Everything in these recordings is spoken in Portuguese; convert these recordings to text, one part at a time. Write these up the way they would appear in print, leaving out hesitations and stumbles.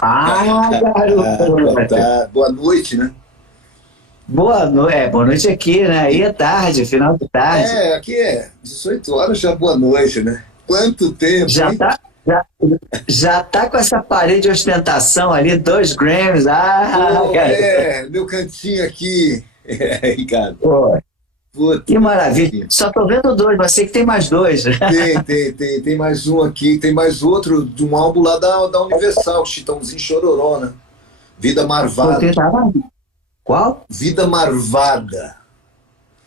Ah, Boa garoto! boa noite, né? Boa noite aqui, né? Aí é tarde, final de tarde. É, aqui é 18 horas já boa noite, né? Quanto tempo, Já hein? tá, já, já tá com essa parede de ostentação ali, 2 Grammys. Ah, Pô, garoto! meu cantinho aqui, Ricardo. Pô, Putz, que meu maravilha. cantinho. Só tô vendo dois, mas sei que tem mais dois. Tem mais um aqui, tem mais outro de um álbum lá da Universal, Chitãozinho Chororó, né? Vida Pô, Marvada. tem qual? Vida Marvada.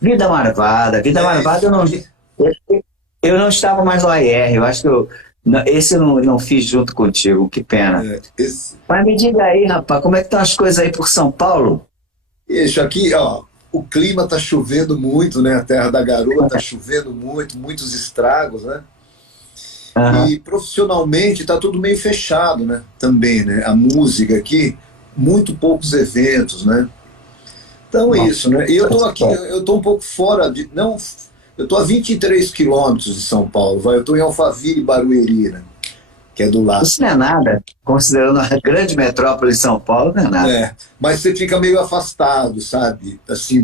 Vida Marvada. Vida É Marvada eu isso não, aí. eu não estava mais no AR. Eu acho que esse eu não fiz junto contigo. Que pena. Esse, Mas me diga aí, rapaz, como é que estão as coisas aí por São Paulo? Isso aqui, ó, o clima tá chovendo muito, né? A terra da garoa tá chovendo muito, muitos estragos, né? Aham. E profissionalmente tá tudo meio fechado, né? Também, né? A música aqui, muito poucos eventos, né? Então é Bom, isso, né? E eu tô aqui, eu tô um pouco fora de, não, eu tô a 23 quilômetros de São Paulo, vai, eu tô em Alphaville, Barueri, né? Que é do lado. isso não é nada. Considerando a grande metrópole de São Paulo, não é nada. É, mas você fica meio afastado, sabe? Assim,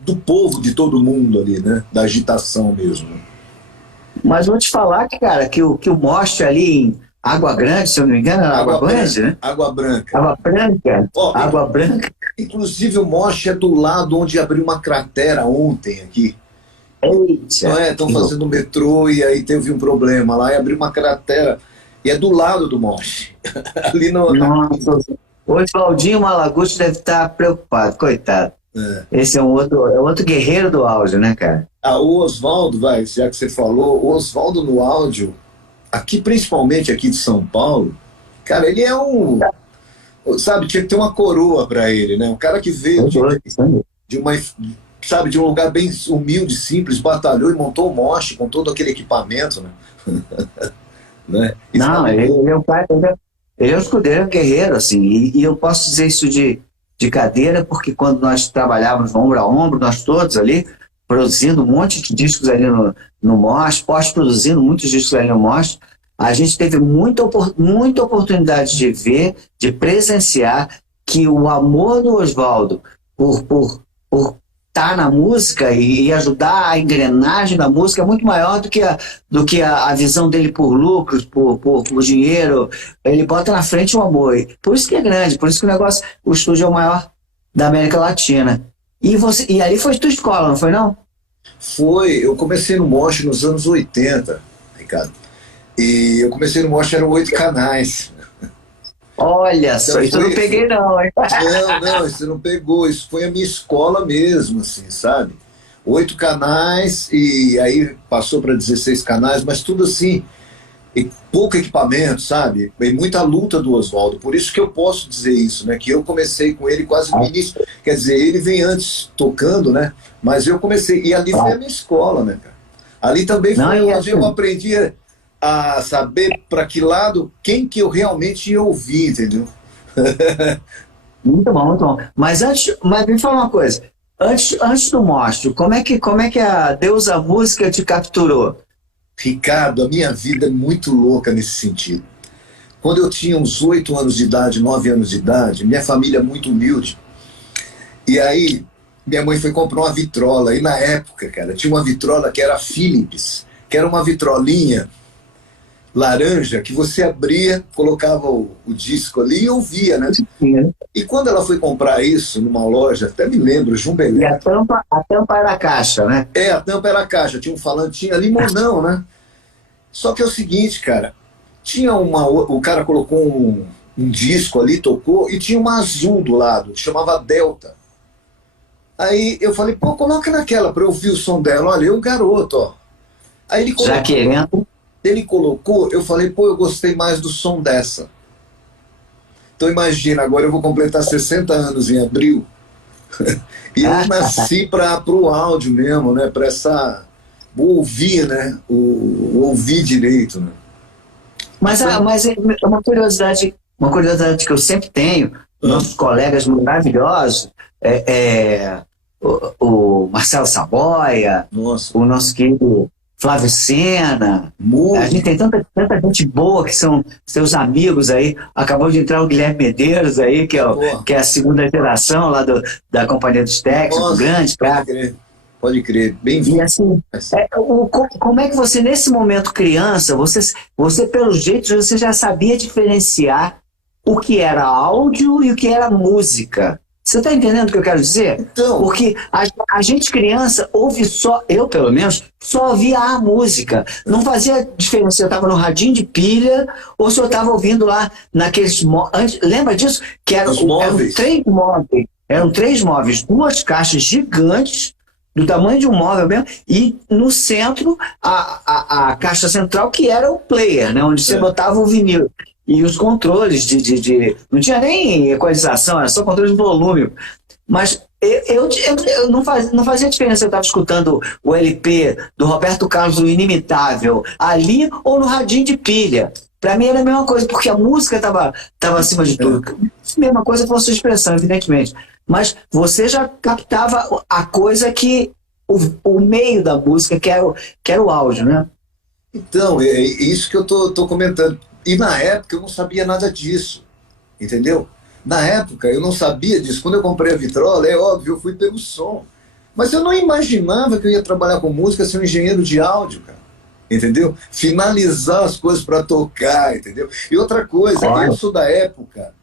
do povo de todo mundo ali, né? Da agitação mesmo. Mas vou te falar, cara, que o Mostre ali em Água Grande, se eu não me engano, era Água Água Grande, Branca, né? Água Branca. Água Branca. Ó, Água Branca. inclusive o Moche é do lado onde abriu uma cratera ontem aqui. Não Eita, é? Estão que louco. fazendo metrô e aí teve um problema lá e abriu uma cratera. E é do lado do Moche. Ali no, na. Nossa, o Oswaldinho Malaguti deve estar preocupado, coitado. É. Esse é outro guerreiro do áudio, né, cara? Ah, o Oswaldo, vai, já que você falou, o Oswaldo no áudio, aqui principalmente aqui de São Paulo, cara, ele é um. Sabe, tinha que ter uma coroa para ele, né? Um cara que veio Tô doido, sangue. de uma, sabe, de um lugar bem humilde, simples, batalhou e montou o Moche com todo aquele equipamento, né? Né? E Não, sabe, ele é o cara, ele é um escudeiro, é um guerreiro, assim, e eu posso dizer isso de cadeira, porque quando nós trabalhávamos ombro a ombro, nós todos ali, produzindo um monte de discos ali no MOS, pós-produzindo muitos discos ali no MOS, a gente teve muita oportunidade de ver, de presenciar que o amor do Oswaldo por estar na música e ajudar a engrenagem da música é muito maior do que a visão dele por lucros, por dinheiro. Ele bota na frente o amor. Por isso que é grande, por isso que o estúdio é o maior da América Latina. E ali foi tua escola, não foi não? foi, eu comecei no Moche nos anos 80, Ricardo. E eu comecei no Moche, eram 8 canais. Olha só, Então isso eu não peguei não, hein? não, não, isso não pegou, isso foi a minha escola mesmo, assim, sabe? 8 canais e aí passou para 16 canais, mas tudo assim, e pouco equipamento, sabe? E muita luta do Oswaldo. Por isso que eu posso dizer isso, né? Que eu comecei com ele quase no início. Quer dizer, ele vem antes tocando, né? Mas eu comecei. E ali foi a minha escola, né, cara? Ali também Não, foi e onde eu assim, aprendi a saber para que lado, quem que eu realmente ia ouvir, entendeu? muito bom, muito bom. Mas me fala uma coisa. Antes do Mostro, como é que a Deusa Música te capturou? Ricardo, a minha vida é muito louca nesse sentido. Quando eu tinha uns 8 anos de idade, 9 anos de idade, minha família é muito humilde. E aí, minha mãe foi comprar uma vitrola. E na época, cara, tinha uma vitrola que era Philips, que era uma vitrolinha laranja que você abria, colocava o disco ali e ouvia, né? E quando ela foi comprar isso numa loja, até me lembro, E Jumbelé. a tampa era a caixa, né? É, a tampa era a caixa, tinha um falante, tinha limonão, né? Só que é o seguinte, cara, tinha o cara colocou um disco ali, tocou, e tinha uma azul do lado, que chamava Delta. Aí eu falei, pô, coloca naquela pra eu ouvir o som dela. Olha, eu garoto, ó. Aí Já querendo. ele colocou, eu falei, pô, eu gostei mais do som dessa. Então imagina, agora eu vou completar 60 anos em abril, e eu nasci para o áudio mesmo, né? Para essa. Vou ouvir, né? O ouvir direito, né? Então, Mas é uma curiosidade que eu sempre tenho, ah, nossos colegas maravilhosos, o Marcelo Saboia, nossa, o nosso querido Flávio Sena. A Muito. gente tem tanta gente boa que são seus amigos aí. Acabou de entrar o Guilherme Medeiros aí, Pô, que é a segunda geração lá da Companhia dos Técnicos, nossa, grande, pode cara. crer. Pode crer. E Bem-vindo. assim, como é que você, nesse momento criança, você pelo jeito, você já sabia diferenciar o que era áudio e o que era música? Você está entendendo o que eu quero dizer? Então, Porque a gente criança ouve só, eu pelo menos, só ouvia a música. Não fazia diferença se eu estava no radinho de pilha ou se eu estava ouvindo lá naqueles... Lembra disso? Que os eram móveis. três móveis. Eram três móveis, duas caixas gigantes, do tamanho de um móvel mesmo, e no centro a caixa central, que era o player, né, onde você botava o vinil. E os controles não tinha nem equalização, era só controle de volume. Mas eu não fazia diferença se eu estava escutando o LP do Roberto Carlos, o Inimitável, ali ou no radinho de pilha. Para mim era a mesma coisa, porque a música estava acima de tudo. A mesma coisa com a sua expressão, evidentemente. Mas você já captava a coisa que o meio da música, que era o áudio, né? Então, é isso que eu tô comentando. E na época eu não sabia nada disso, entendeu? Na época eu não sabia disso. Quando eu comprei a vitrola, é óbvio, eu fui pelo som. Mas eu não imaginava que eu ia trabalhar com música, ser um engenheiro de áudio, cara. Entendeu? Finalizar as coisas para tocar, entendeu? E outra coisa, eu sou da época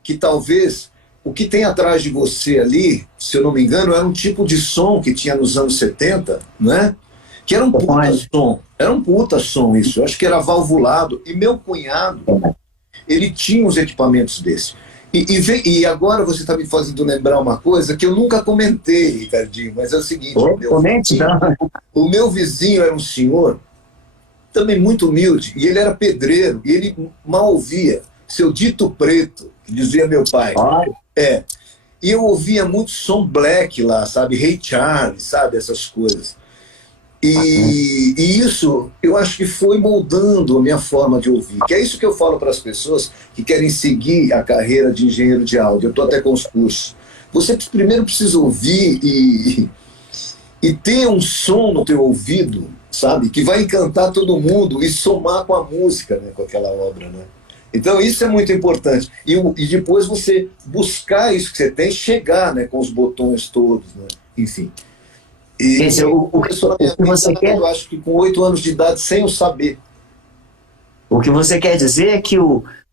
que talvez o que tem atrás de você ali, se eu não me engano, era um tipo de som que tinha nos anos 70, né? Que era um puta som. Era um puta som isso. Eu acho que era valvulado. E meu cunhado, ele tinha uns equipamentos desses. E agora você está me fazendo lembrar uma coisa que eu nunca comentei, Ricardinho, mas é o seguinte: o meu vizinho era um senhor também muito humilde, e ele era pedreiro, e ele mal ouvia Seu Dito Preto, que dizia meu pai. É. E eu ouvia muito som black lá, sabe? Ray Charles, sabe? Essas coisas. E isso, eu acho que foi moldando a minha forma de ouvir. Que é isso que eu falo para as pessoas que querem seguir a carreira de engenheiro de áudio. Eu estou até com os cursos. Você primeiro precisa ouvir e ter um som no teu ouvido, sabe? Que vai encantar todo mundo e somar com a música, né? Com aquela obra, né? Então isso é muito importante. E depois você buscar isso que você tem, chegar, né? Com os botões todos, né? Enfim. E Esse, o que você quer... Eu acho que com 8 anos de idade, sem eu saber. O que você quer dizer é que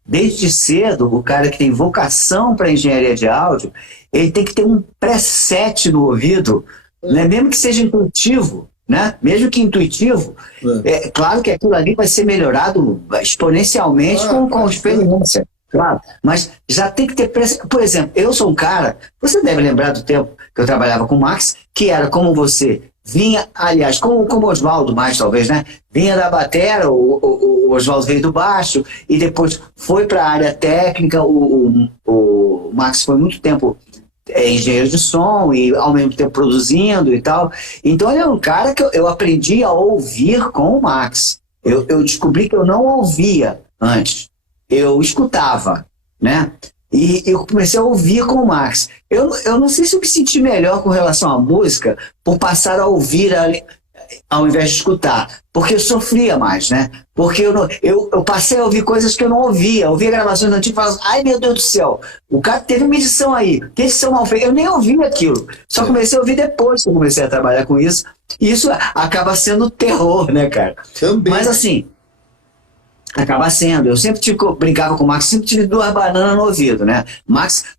desde cedo, o cara que tem vocação para engenharia de áudio, ele tem que ter um preset no ouvido, né? Mesmo que seja intuitivo, né? Mesmo que intuitivo, é claro que aquilo ali vai ser melhorado exponencialmente com experiência. Claro, mas já tem que ter... Por exemplo, eu sou um cara... Você deve lembrar do tempo que eu trabalhava com o Max, que era como você vinha, aliás, como o Oswaldo mais, talvez, né? Vinha da batera, o Oswaldo veio do baixo, e depois foi para a área técnica. O Max foi muito tempo engenheiro de som e ao mesmo tempo produzindo e tal. Então ele é um cara que eu aprendi a ouvir com o Max. Eu descobri que eu não ouvia antes. Eu escutava, né? E eu comecei a ouvir com o Max. Eu não sei se eu me senti melhor com relação à música por passar a ouvir ao invés de escutar, porque eu sofria mais, né? Porque eu passei a ouvir coisas que eu não ouvia. Eu ouvia gravações antigas e falava, ai meu Deus do céu, o cara teve uma edição aí, que edição mal feita. Eu nem ouvia aquilo, só comecei a ouvir depois que eu comecei a trabalhar com isso. E isso acaba sendo terror, né, cara? Também. Mas assim... Acaba sendo. Eu sempre brincava com o Max, sempre tive 2 bananas no ouvido, né?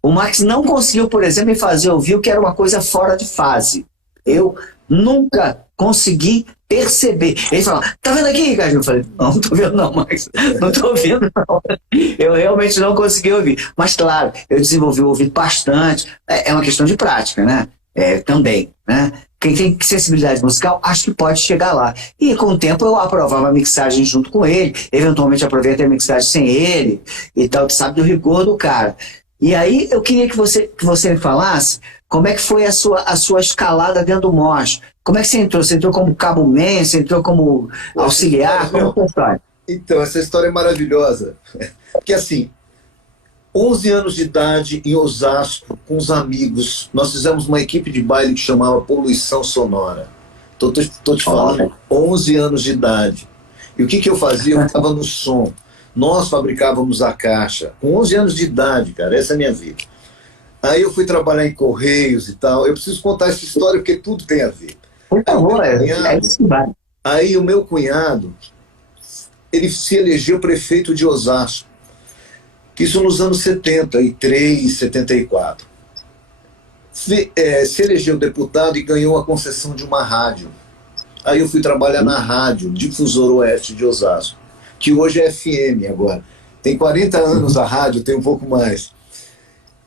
O Max não conseguiu, por exemplo, me fazer ouvir o que era uma coisa fora de fase. Eu nunca consegui perceber. Ele falou, tá vendo aqui, Ricardo? Eu falei, não tô vendo não, Max. Não tô ouvindo não. Eu realmente não consegui ouvir. Mas claro, eu desenvolvi o ouvido bastante. É uma questão de prática, né? Também, né? Quem tem sensibilidade musical, acho que pode chegar lá. E com o tempo eu aprovava a mixagem junto com ele, eventualmente aproveitei a mixagem sem ele e tal, tu sabe do rigor do cara. E aí eu queria que você me falasse como é que foi a sua escalada dentro do Mosh. Como é que você entrou? Você entrou como cabo man, você entrou como auxiliar? Como foi a história? Então, essa história é maravilhosa. Porque assim, 11 anos de idade, em Osasco, com os amigos, nós fizemos uma equipe de baile que chamava Poluição Sonora. Tô te falando, 11 anos de idade. E o que eu fazia? Eu estava no som. Nós fabricávamos a caixa. Com 11 anos de idade, cara, essa é a minha vida. Aí eu fui trabalhar em Correios e tal. Eu preciso contar essa história porque tudo tem a ver. Por favor, Aí o meu cunhado, ele se elegeu prefeito de Osasco. Isso nos anos 73, 74. Se elegeu deputado e ganhou a concessão de uma rádio. Aí eu fui trabalhar na rádio Difusor Oeste de Osasco, que hoje é FM agora. Tem 40 anos a rádio, tem um pouco mais.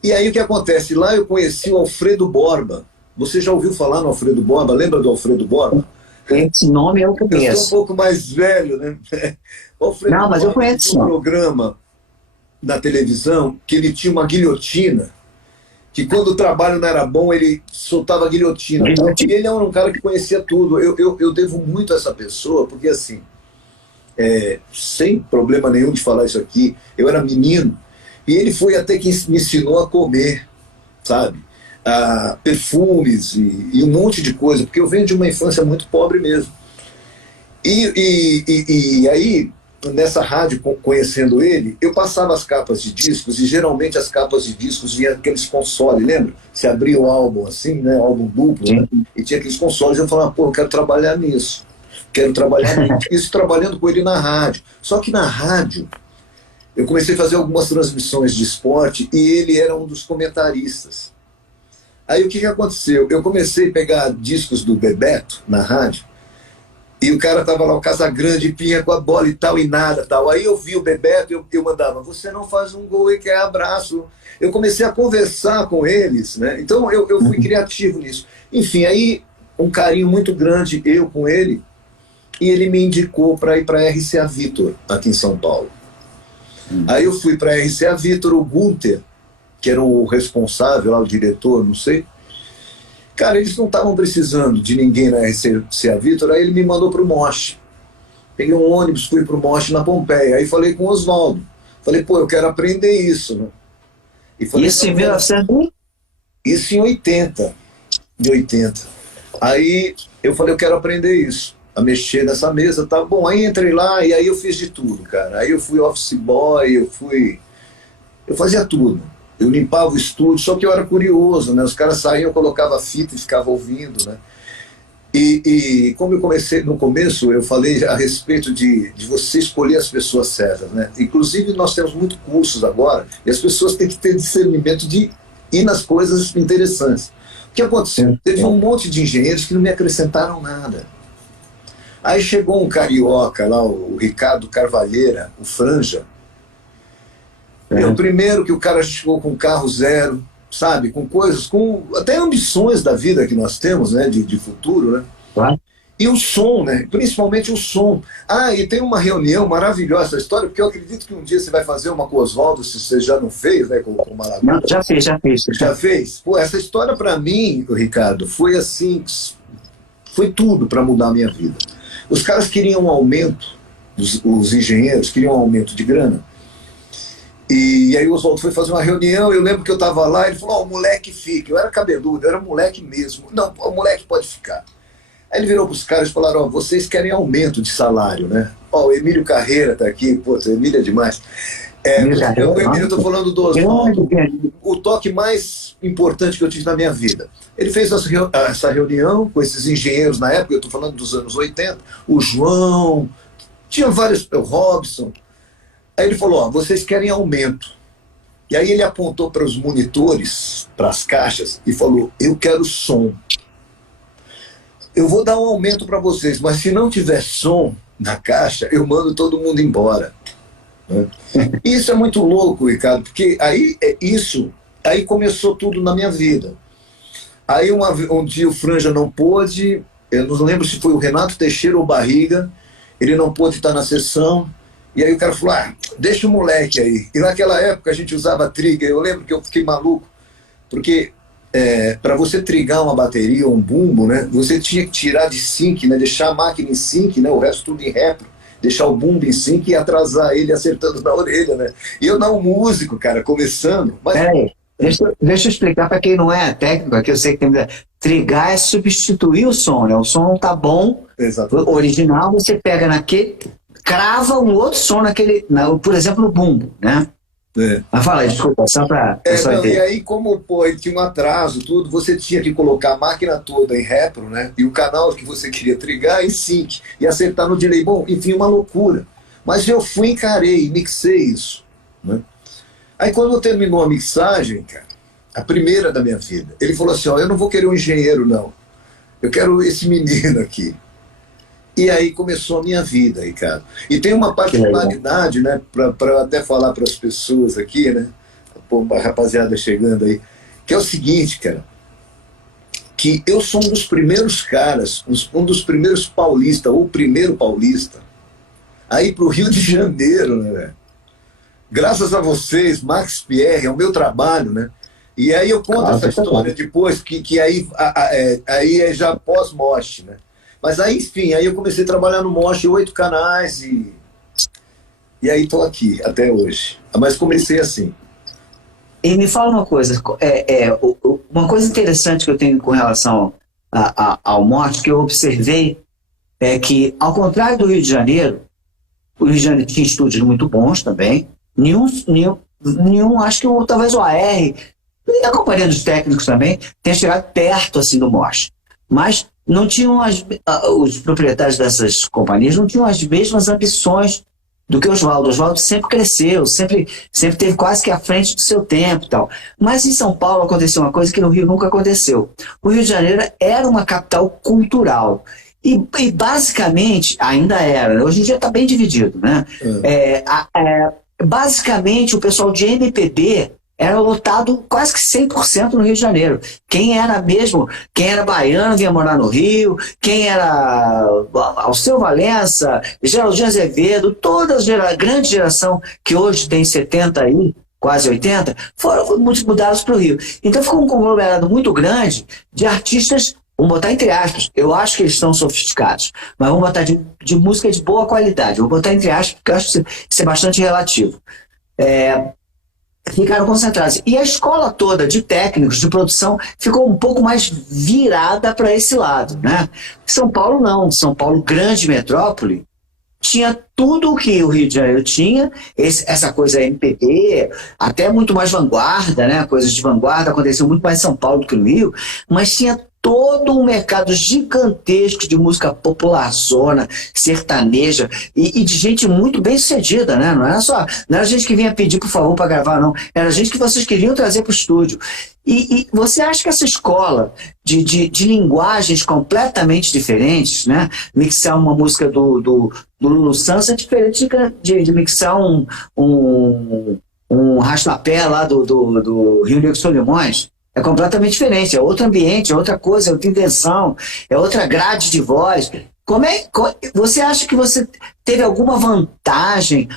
E aí o que acontece? Lá eu conheci o Alfredo Borba. Você já ouviu falar no Alfredo Borba? Lembra do Alfredo Borba? Esse nome eu conheço. Eu sou um pouco mais velho, né? O Alfredo Não, mas eu conheço. Tinha um programa na televisão que ele tinha uma guilhotina, que quando o trabalho não era bom, ele soltava a guilhotina. E ele era um cara que conhecia tudo. Eu devo muito a essa pessoa, porque assim, sem problema nenhum de falar isso aqui, eu era menino, e ele foi até quem me ensinou a comer, sabe? Perfumes e um monte de coisa, porque eu venho de uma infância muito pobre mesmo. E aí, nessa rádio, conhecendo ele, eu passava as capas de discos, e geralmente as capas de discos vinham aqueles consoles, lembra? Você abria o álbum assim, né? Álbum duplo, né? E tinha aqueles consoles, e eu falava, pô, eu quero trabalhar nisso. Quero trabalhar nisso. Isso trabalhando com ele na rádio. Só que na rádio, eu comecei a fazer algumas transmissões de esporte, e ele era um dos comentaristas. Aí o que aconteceu? Eu comecei a pegar discos do Bebeto na rádio, e o cara tava lá, o Casagrande, pinha com a bola e tal, e nada, tal. Aí eu vi o Bebeto, eu mandava, você não faz um gol e quer abraço. Eu comecei a conversar com eles, né? Então eu fui criativo nisso. Enfim, aí um carinho muito grande eu com ele, e ele me indicou para ir para a RCA Victor, aqui em São Paulo. Aí eu fui para a RCA Victor, o Gunter, que era o responsável lá, o diretor, não sei. Cara, eles não estavam precisando de ninguém na RCA Victor, aí ele me mandou para o Moche. Peguei um ônibus, fui para o Moche na Pompeia. Aí falei com o Oswaldo. Falei, pô, eu quero aprender isso, né? E falei, isso em 1900? Isso em 80. De 80. Aí eu falei, eu quero aprender isso, a mexer nessa mesa, tá bom. Aí entrei lá e aí eu fiz de tudo, cara. Aí eu fui office boy, eu fazia tudo. Eu limpava o estúdio, só que eu era curioso, né? Os caras saíam, eu colocava fita e ficava ouvindo, né? E como eu comecei no começo, eu falei a respeito de você escolher as pessoas certas, né? Inclusive nós temos muitos cursos agora, e as pessoas têm que ter discernimento de ir nas coisas interessantes. O que aconteceu? Teve um monte de engenheiros que não me acrescentaram nada. Aí chegou um carioca lá, o Ricardo Carvalheira, o Franja. O primeiro que o cara chegou com carro zero, sabe? Com coisas, com até ambições da vida que nós temos, né? De futuro, né? Claro. E o som, né? Principalmente o som. E tem uma reunião maravilhosa essa história, porque eu acredito que um dia você vai fazer uma com o Oswaldo, se você já não fez, né? Com o Marabunta. Não, já fez. Já fez? Pô, essa história para mim, Ricardo, foi assim, foi tudo para mudar a minha vida. Os caras queriam um aumento, os engenheiros queriam um aumento de grana. E aí o Oswaldo foi fazer uma reunião, eu lembro que eu estava lá, ele falou, o moleque fica. Eu era cabeludo, eu era moleque mesmo. Não, o moleque pode ficar. Aí ele virou para os caras e falaram, vocês querem aumento de salário, né? O Emílio Carreira está aqui, pô, o Emílio é demais. Eu estou falando do Oswaldo, o toque mais importante que eu tive na minha vida. Ele fez essa reunião com esses engenheiros na época, eu estou falando dos anos 80, o João, tinha vários, o Robson. Aí ele falou, vocês querem aumento. E aí ele apontou para os monitores, para as caixas, e falou, eu quero som. Eu vou dar um aumento para vocês, mas se não tiver som na caixa, eu mando todo mundo embora. Isso é muito louco, Ricardo, porque aí começou tudo na minha vida. Aí um dia o Franja não pôde, eu não lembro se foi o Renato Teixeira ou Barriga, ele não pôde estar na sessão. E aí o cara falou, deixa o moleque aí. E naquela época a gente usava trigger. Eu lembro que eu fiquei maluco, porque para você trigar uma bateria ou um bumbo, né, você tinha que tirar de sync, né, deixar a máquina em sync, né, o resto tudo em repro, deixar o bumbo em sync e atrasar ele acertando na orelha, né. E eu não, músico, cara, começando, mas Deixa eu explicar para quem não é técnico aqui, eu sei que tem muita... Trigar é substituir o som, né? O som não tá bom, Exatamente. o original você pega naquele, crava um outro som naquele, por exemplo, no bumbo, né? Mas fala aí, desculpa, só para pessoal entender. E aí, como pô, ele tinha um atraso, tudo, você tinha que colocar a máquina toda em repro, né? E o canal que você queria trigar em sync, e acertar no delay. Bom, enfim, uma loucura. Mas eu fui, encarei, mixei isso, né? Aí quando terminou a mixagem, cara, a primeira da minha vida, ele falou assim, ó, eu não vou querer um engenheiro, não. Eu quero esse menino aqui. E aí começou a minha vida, Ricardo. E tem uma particularidade, né, para até falar para as pessoas aqui, né, pô, a rapaziada chegando aí, que é o seguinte, cara, que eu sou um dos primeiros caras, um dos primeiros paulistas, ou o primeiro paulista, a ir para o Rio de Janeiro, né, velho? Graças a vocês, Max Pierre, é o meu trabalho, né? E aí eu conto essa história depois, que aí é já pós-Mosh, né? Mas aí, enfim, aí eu comecei a trabalhar no Mosh, 8 canais, e aí estou aqui, até hoje. Mas comecei assim. E me fala uma coisa, uma coisa interessante que eu tenho com relação ao Mosh, que eu observei, é que, ao contrário do Rio de Janeiro, o Rio de Janeiro tinha estúdios muito bons também, nenhum acho que talvez o AR, e a companhia dos técnicos também, tenha chegado perto assim do Mosh. Mas não tinham os proprietários dessas companhias não tinham as mesmas ambições do que o Oswaldo. O Oswaldo sempre cresceu, sempre teve quase que à frente do seu tempo e tal. Mas em São Paulo aconteceu uma coisa que no Rio nunca aconteceu. O Rio de Janeiro era uma capital cultural. E basicamente, ainda era, né? Hoje em dia está bem dividido, né? Basicamente, o pessoal de MPB era lotado quase que 100% no Rio de Janeiro. Quem era baiano vinha morar no Rio, quem era Alceu Valença, Geraldinho Azevedo, toda a grande geração que hoje tem 70 aí, quase 80, foram mudados para o Rio. Então ficou um conglomerado muito grande de artistas, vamos botar entre aspas, eu acho que eles são sofisticados, mas vamos botar de música de boa qualidade, vou botar entre aspas, porque eu acho que isso é bastante relativo. Ficaram concentrados. E a escola toda de técnicos, de produção, ficou um pouco mais virada para esse lado, né? São Paulo não. São Paulo, grande metrópole, tinha tudo o que o Rio de Janeiro tinha, essa coisa MPB, até muito mais vanguarda, né? Coisas de vanguarda aconteciam muito mais em São Paulo do que no Rio, mas tinha todo um mercado gigantesco de música popularzona, sertaneja, e de gente muito bem sucedida, né? Não era gente que vinha pedir por favor para gravar, não. Era gente que vocês queriam trazer para o estúdio. E você acha que essa escola de linguagens completamente diferentes, né? Mixar uma música do Lulu Santos é diferente de mixar um rastapé lá do Rio Negro Solimões. É completamente diferente, é outro ambiente, é outra coisa, é outra intenção, é outra grade de voz. Você acha que você teve alguma vantagem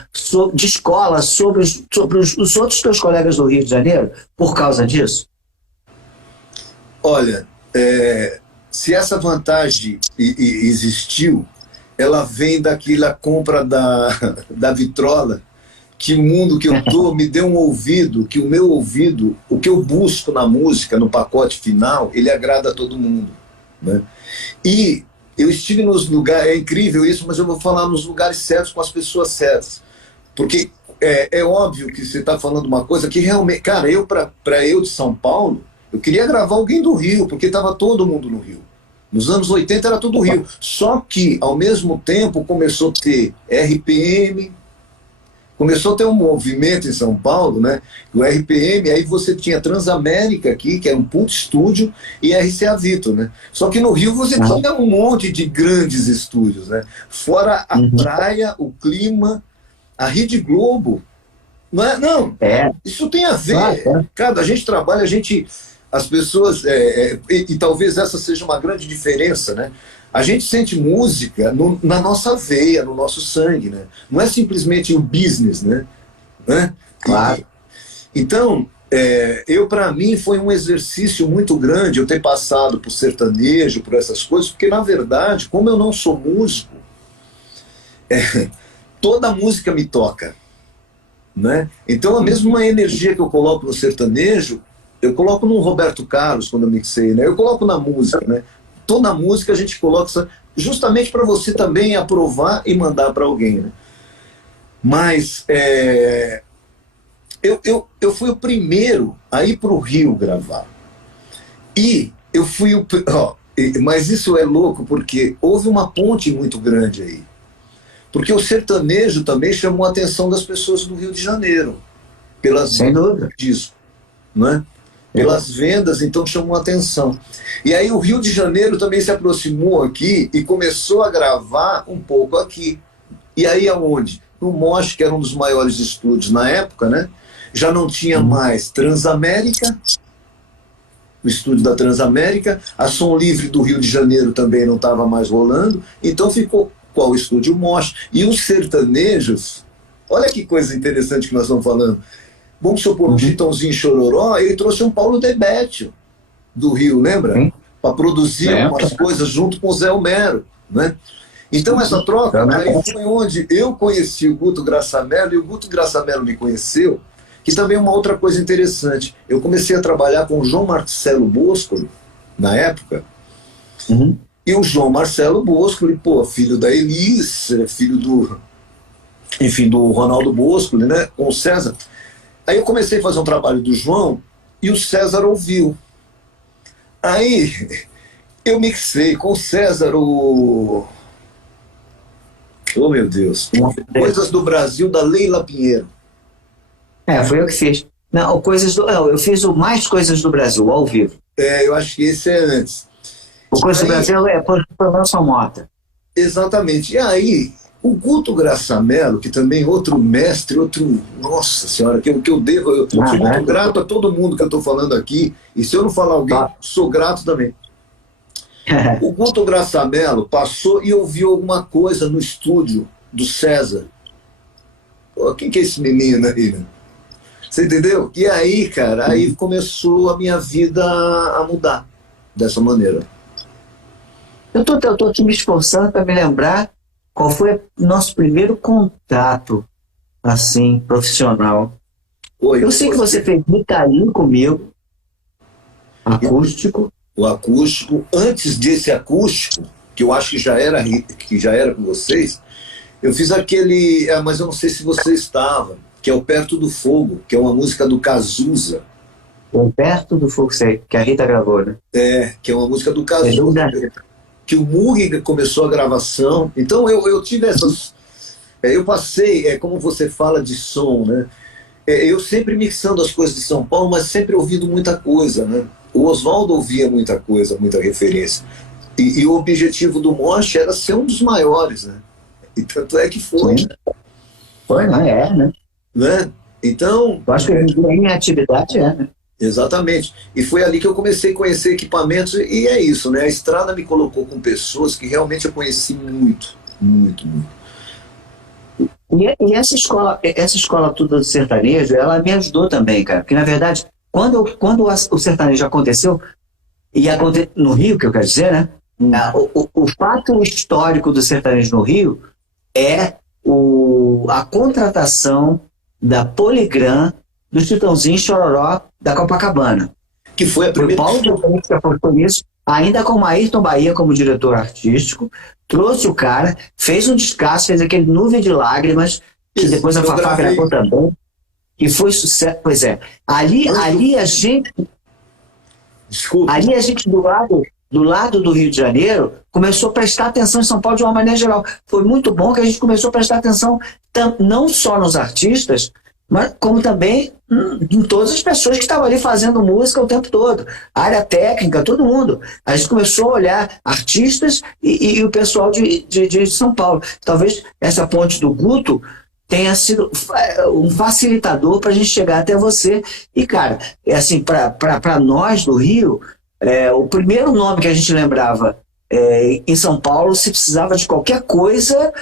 de escola sobre os outros teus colegas do Rio de Janeiro por causa disso? Olha, se essa vantagem existiu, ela vem daquela compra da vitrola, que o mundo que eu tô me deu um ouvido, que o meu ouvido, o que eu busco na música, no pacote final, ele agrada a todo mundo, né? E eu estive nos lugares, é incrível isso, mas eu vou falar nos lugares certos, com as pessoas certas. Porque é óbvio que você está falando uma coisa que realmente... Cara, para eu de São Paulo, eu queria gravar alguém do Rio, porque estava todo mundo no Rio. Nos anos 80 era todo Rio. Só que, ao mesmo tempo, começou a ter RPM... Começou a ter um movimento em São Paulo, né? O RPM, aí você tinha Transamérica aqui, que era um puto estúdio, e RCA Victor, né? Só que no Rio você tinha um monte de grandes estúdios, né? Fora a praia, o clima, a Rede Globo. Não, isso tem a ver. Cara, a gente trabalha, as pessoas, e talvez essa seja uma grande diferença, né? A gente sente música na nossa veia, no nosso sangue, né? Não é simplesmente o business, né? Claro. Então, para mim, foi um exercício muito grande eu ter passado por sertanejo, por essas coisas, porque, na verdade, como eu não sou músico, toda música me toca, né? Então, a mesma energia que eu coloco no sertanejo, Eu coloco no Roberto Carlos quando eu mixei, né? Eu coloco na música, né? Toda música a gente coloca justamente para você também aprovar e mandar para alguém, né? Mas eu fui o primeiro a ir para o Rio gravar. E eu fui o... mas isso é louco, porque houve uma ponte muito grande aí. Porque o sertanejo também chamou a atenção das pessoas do Rio de Janeiro. Sem dúvida. Disso, né? Pelas vendas, então chamou a atenção. E aí o Rio de Janeiro também se aproximou aqui e começou a gravar um pouco aqui. E aí aonde? No Mosh, que era um dos maiores estúdios na época, né? Já não tinha mais Transamérica, o estúdio da Transamérica, a Som Livre do Rio de Janeiro também não estava mais rolando, então ficou qual o estúdio Mosh. E os sertanejos, olha que coisa interessante que nós estamos falando. Vamos supor, o Chitãozinho Chororó, ele trouxe um Paulo Debétio do Rio, lembra? Para produzir umas coisas junto com o Zé Homero, né? Então essa troca, aí foi onde eu conheci o Guto Graçamelo e o Guto Graçamelo me conheceu, que também é uma outra coisa interessante. Eu comecei a trabalhar com o João Marcelo Boscoli, na época, e o João Marcelo Boscoli, pô, filho da Elis, filho do, enfim, do Ronaldo Boscoli, né, com o César. Aí eu comecei a fazer um trabalho do João e o César ouviu. Aí eu mixei com o César o... Oh, meu Deus. Coisas do Brasil, da Leila Pinheiro. Foi eu que fiz. Não, eu fiz o Mais Coisas do Brasil, ao vivo. Eu acho que esse é antes. O Coisas do Brasil é por Nelson Mota. Exatamente. E aí, o Guto Graçamelo, que também é outro mestre, nossa senhora, que eu devo, eu sou muito grato a todo mundo que eu estou falando aqui, e se eu não falar alguém, sou grato também. O Guto Graçamelo passou e ouviu alguma coisa no estúdio do César. Pô, quem que é esse menino aí, né? Você entendeu? E aí, cara, aí começou a minha vida a mudar dessa maneira. Eu tô aqui me esforçando para me lembrar qual foi o nosso primeiro contato, assim, profissional. Eu sei que você fez Itaí comigo, acústico. O acústico, antes desse acústico, que eu acho que já era com vocês, eu fiz aquele, mas eu não sei se você estava, que é o Perto do Fogo, que é uma música do Cazuza. O Perto do Fogo, sei, que a Rita gravou, né? Que é uma música do Cazuza, que o Murri começou a gravação. Então eu tive essas... eu passei, como você fala de som, né? Eu sempre mixando as coisas de São Paulo, mas sempre ouvindo muita coisa, né? O Oswaldo ouvia muita coisa, muita referência. E o objetivo do Mosh era ser um dos maiores, né? E tanto é que foi. Sim. Foi, não é, né? Então... Eu acho que a minha atividade né? Exatamente. E foi ali que eu comecei a conhecer equipamentos, e é isso, né? A estrada me colocou com pessoas que realmente eu conheci muito, muito, muito. E essa escola toda do sertanejo, ela me ajudou também, cara. Porque, na verdade, quando o sertanejo aconteceu, no Rio, que eu quero dizer, né? O fato histórico do sertanejo no Rio é a contratação da Poligram do Chitãozinho Chororó da Copacabana. Que foi a primeira... O Paulo que apostou nisso, ainda com o Ayrton Bahia como diretor artístico, trouxe o cara, fez um descasso, fez aquele Nuvem de Lágrimas, que depois a Fafá gravou também, que foi sucesso. Pois é, ali a gente... Desculpa. Ali a gente, do lado do Rio de Janeiro, começou a prestar atenção em São Paulo de uma maneira geral. Foi muito bom que a gente começou a prestar atenção não só nos artistas, mas como também em todas as pessoas que estavam ali fazendo música o tempo todo. A área técnica, todo mundo. A gente começou a olhar artistas e o pessoal de São Paulo. Talvez essa ponte do Guto tenha sido um facilitador para a gente chegar até você. E, cara, assim, para nós do Rio, o primeiro nome que a gente lembrava em São Paulo, se precisava de qualquer coisa,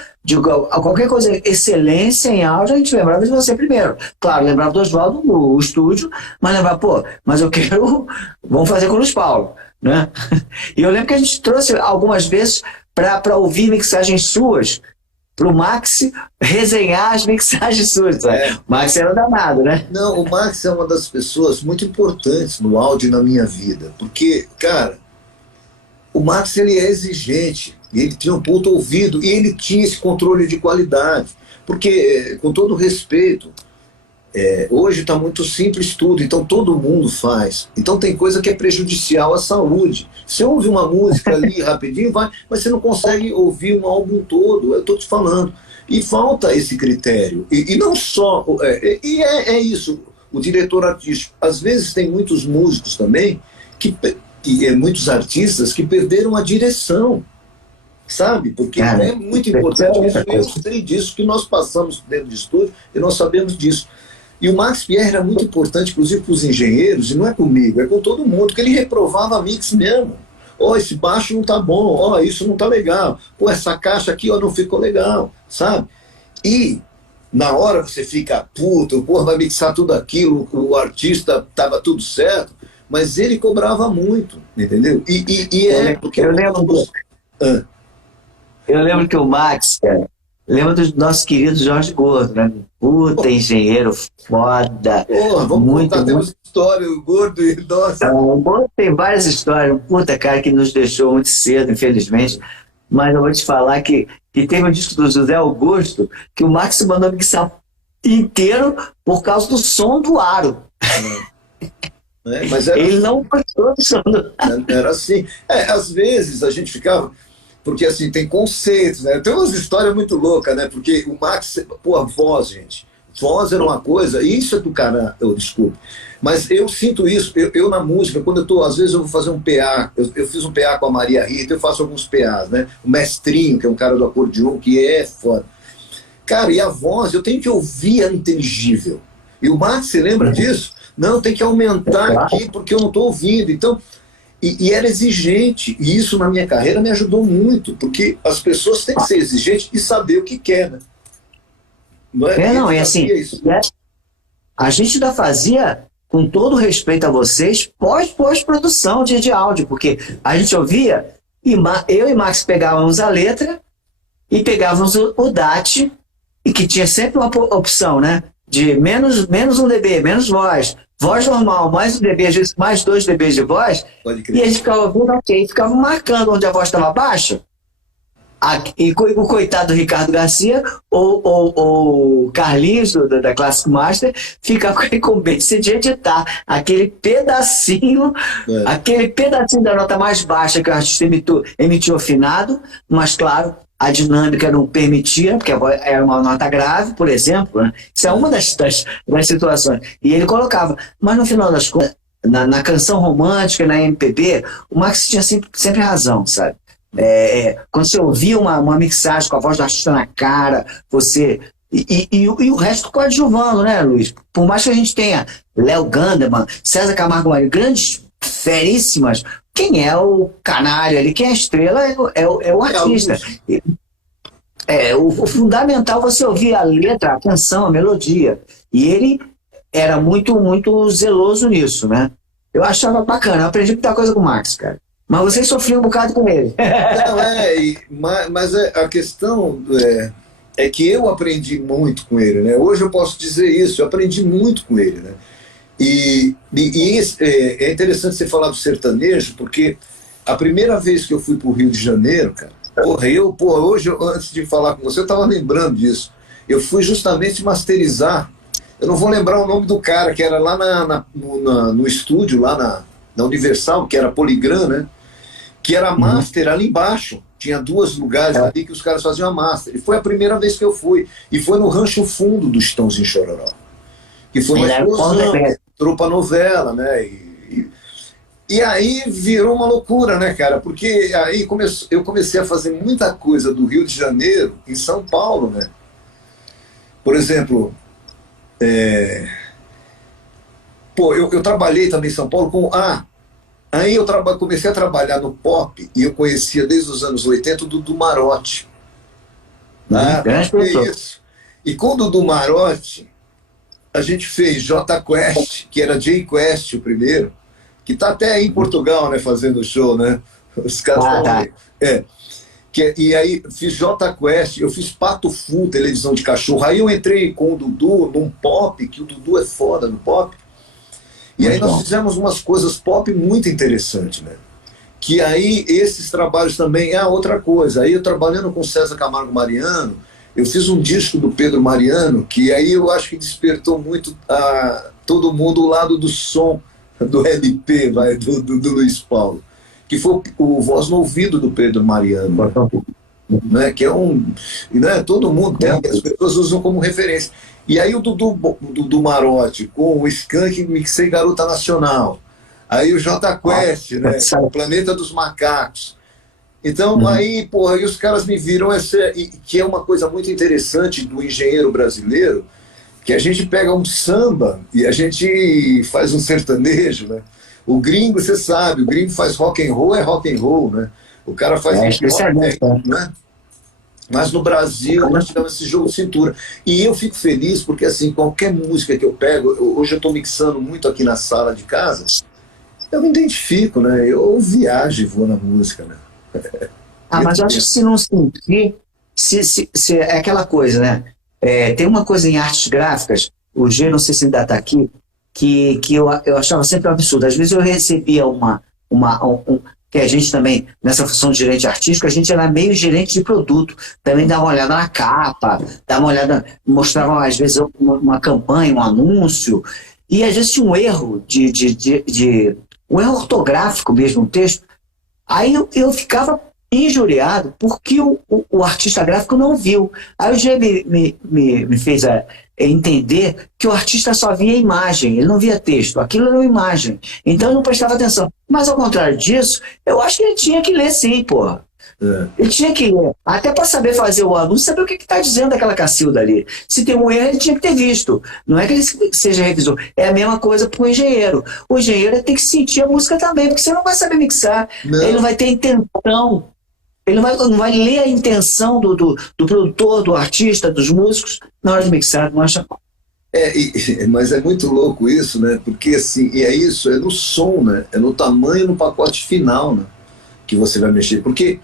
excelência em áudio, a gente lembrava de você primeiro. Claro, lembrava do Oswaldo no estúdio, mas lembrava, mas eu quero, vamos fazer com o Luiz Paulo, né? E eu lembro que a gente trouxe algumas vezes para ouvir mixagens suas, pro Max resenhar as mixagens suas. Sabe? O Max era danado, né? Não, o Max é uma das pessoas muito importantes no áudio na minha vida, porque, cara, o Max, ele é exigente, ele tinha um ponto ouvido e ele tinha esse controle de qualidade, porque, com todo respeito, hoje está muito simples tudo, então todo mundo faz. Então tem coisa que é prejudicial à saúde. Você ouve uma música ali rapidinho, vai, mas você não consegue ouvir um álbum todo, eu estou te falando. E falta esse critério. E não só... é isso, o diretor artístico. Às vezes tem muitos músicos também, muitos artistas que perderam a direção, sabe? Porque é muito importante isso. Eu sei disso, que nós passamos dentro de estúdio e nós sabemos disso. E o Max Pierre era muito importante, inclusive para os engenheiros, e não é comigo, é com todo mundo, porque ele reprovava mix mesmo. Esse baixo não tá bom, isso não tá legal. Essa caixa aqui, não ficou legal, sabe? E na hora você fica puto, vai mixar tudo aquilo, o artista tava tudo certo, mas ele cobrava muito, entendeu? Porque eu lembro que o Max, cara, lembra do nosso querido Jorge Gordo, né? Puta, engenheiro foda. Vamos contar até uma história, o Gordo e nossa. O Gordo tem várias histórias, um puta cara que nos deixou muito cedo, infelizmente. Mas eu vou te falar que teve um disco do José Augusto que o Max mandou mixar inteiro por causa do som do aro. Mas ele não gostou do som do aro. Era assim. Às vezes a gente ficava... Porque, assim, tem conceitos, né? Tem umas histórias muito loucas, né? Porque o Max... a voz, gente. Voz era uma coisa... Isso é do cara... desculpe. Mas eu sinto isso. Eu na música, quando eu tô... Às vezes eu vou fazer um PA. Eu fiz um PA com a Maria Rita. Eu faço alguns PAs, né? O Mestrinho, que é um cara do acordeon, que é foda. Cara, e a voz, eu tenho que ouvir a inteligível. E o Max, você lembra disso? Não, tem que aumentar aqui, porque eu não tô ouvindo. Então... E era exigente, e isso na minha carreira me ajudou muito, porque as pessoas têm que ser exigentes e saber o que quer, né? Não é? É assim, a gente ainda fazia, com todo respeito a vocês, pós-produção de áudio, porque a gente ouvia, e eu e Max pegávamos a letra, e pegávamos o DAT, e que tinha sempre uma opção, né? De menos 1 dB, menos voz normal, mais 1 dB, às vezes mais 2 dB de voz, e a gente ficava ouvindo, ficava marcando onde a voz estava baixa. E o coitado do Ricardo Garcia, ou Carlinhos, da Classic Master, ficava com a incumbência de editar aquele pedacinho da nota mais baixa que o artista emitiu afinado, mas claro, a dinâmica não permitia, porque era uma nota grave, por exemplo, né? Isso é uma das situações. E ele colocava. Mas no final das contas, na canção romântica, na MPB, o Max tinha sempre razão, sabe? Quando você ouvia uma mixagem com a voz do artista na cara, você... E o resto coadjuvando, né, Luiz? Por mais que a gente tenha Léo Ganderman, César Camargo Mariano, grandes, feríssimas, quem é o canário ali, quem é a estrela é o artista. O fundamental é você ouvir a letra, a canção, a melodia. E ele era muito, muito zeloso nisso, né? Eu achava bacana, eu aprendi muita coisa com o Max, cara. Mas você sofreu um bocado com ele. Não, mas a questão é que eu aprendi muito com ele, né? Hoje eu posso dizer isso, eu aprendi muito com ele, né? E é interessante você falar do sertanejo, porque a primeira vez que eu fui para o Rio de Janeiro, cara, hoje, antes de falar com você, eu estava lembrando disso. Eu fui justamente masterizar, eu não vou lembrar o nome do cara, que era lá no estúdio, lá na Universal, que era Poligram, né? Que era master ali embaixo. Tinha 2 lugares ali que os caras faziam a master. E foi a primeira vez que eu fui. E foi no Rancho Fundo do Chitãozinho Chororó. Que foi uma explosão, troupa novela, né? E aí virou uma loucura, né, cara? Porque aí eu comecei a fazer muita coisa do Rio de Janeiro em São Paulo, né? Por exemplo, eu trabalhei também em São Paulo com... Aí eu comecei a trabalhar no pop e eu conhecia desde os anos 80 o Dudu Marotti. Isso. E com o Dudu Marotti, a gente fez J Quest, que era J Quest o primeiro, que está até aí em Portugal, né, fazendo show, né? Os caras falam. E aí fiz Jota Quest, eu fiz Pato Fu, televisão de cachorro. Aí eu entrei com o Dudu num pop, que o Dudu é foda no pop. E aí nós fizemos umas coisas pop muito interessantes, né? Que aí esses trabalhos também é outra coisa. Aí eu trabalhando com César Camargo Mariano, eu fiz um disco do Pedro Mariano, que aí eu acho que despertou muito todo mundo o lado do som, do LP, do Luiz Paulo, que foi o Voz no Ouvido do Pedro Mariano, né? Que é né? Todo mundo tem, as pessoas usam como referência. E aí o Dudu Marotti com o Skank, mixei Garota Nacional. Aí o Jota Quest, né? O Planeta dos Macacos. Então, aí, porra, aí os caras me viram que é uma coisa muito interessante do engenheiro brasileiro, que a gente pega um samba e a gente faz um sertanejo, né? O gringo, você sabe, o gringo faz rock and roll, é rock and roll, né? O cara faz rock, né? Mas no Brasil nós tivemos esse jogo de cintura. E eu fico feliz porque, assim, qualquer música que eu pego, hoje eu estou mixando muito aqui na sala de casa, eu me identifico, né? Eu viajo e vou na música, né? Mas eu acho que se não sentir, é aquela coisa, né? Tem uma coisa em artes gráficas, o G, não sei se ainda está aqui, que eu achava sempre um absurdo. Às vezes eu recebia que a gente também, nessa função de gerente artístico, a gente era meio gerente de produto, também dava uma olhada na capa, dava uma olhada, mostrava às vezes uma campanha, um anúncio, e às vezes tinha um erro um erro ortográfico mesmo no texto. Aí eu ficava injuriado porque o artista gráfico não viu. Aí o G me fez entender que o artista só via imagem, ele não via texto, aquilo era uma imagem. Então eu não prestava atenção. Mas ao contrário disso, eu acho que ele tinha que ler sim, porra. Ele tinha que ler, até para saber fazer o anúncio, saber o que está dizendo aquela Cacilda ali. Se tem um erro, ele tinha que ter visto. Não é que ele seja revisor. É a mesma coisa para o engenheiro. O engenheiro tem que sentir a música também, porque você não vai saber mixar. Não. Ele não vai ter intenção. Ele não vai ler a intenção do produtor, do artista, dos músicos na hora de mixar, não acha? Mas é muito louco isso, né? Porque assim, é no som, né? É no tamanho, no pacote final, né? Que você vai mexer. Porque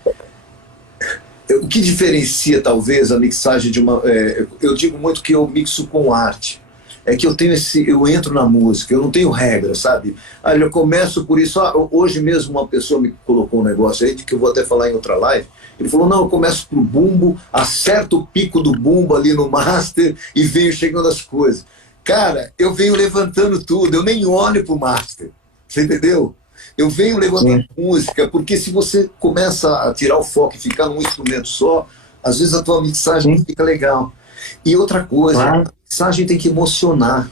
o que diferencia talvez a mixagem de uma... eu digo muito que eu mixo com arte. É que eu entro na música, eu não tenho regra, sabe? Aí eu começo por isso. Hoje mesmo uma pessoa me colocou um negócio aí, de que eu vou até falar em outra live. Ele falou, não, eu começo pro bumbo, acerto o pico do bumbo ali no master e venho chegando as coisas. Cara, eu venho levantando tudo, eu nem olho pro master. Você entendeu? Eu venho levantando música, porque se você começa a tirar o foco e ficar num instrumento só, às vezes a tua mixagem não fica legal. E outra coisa, a mixagem tem que emocionar.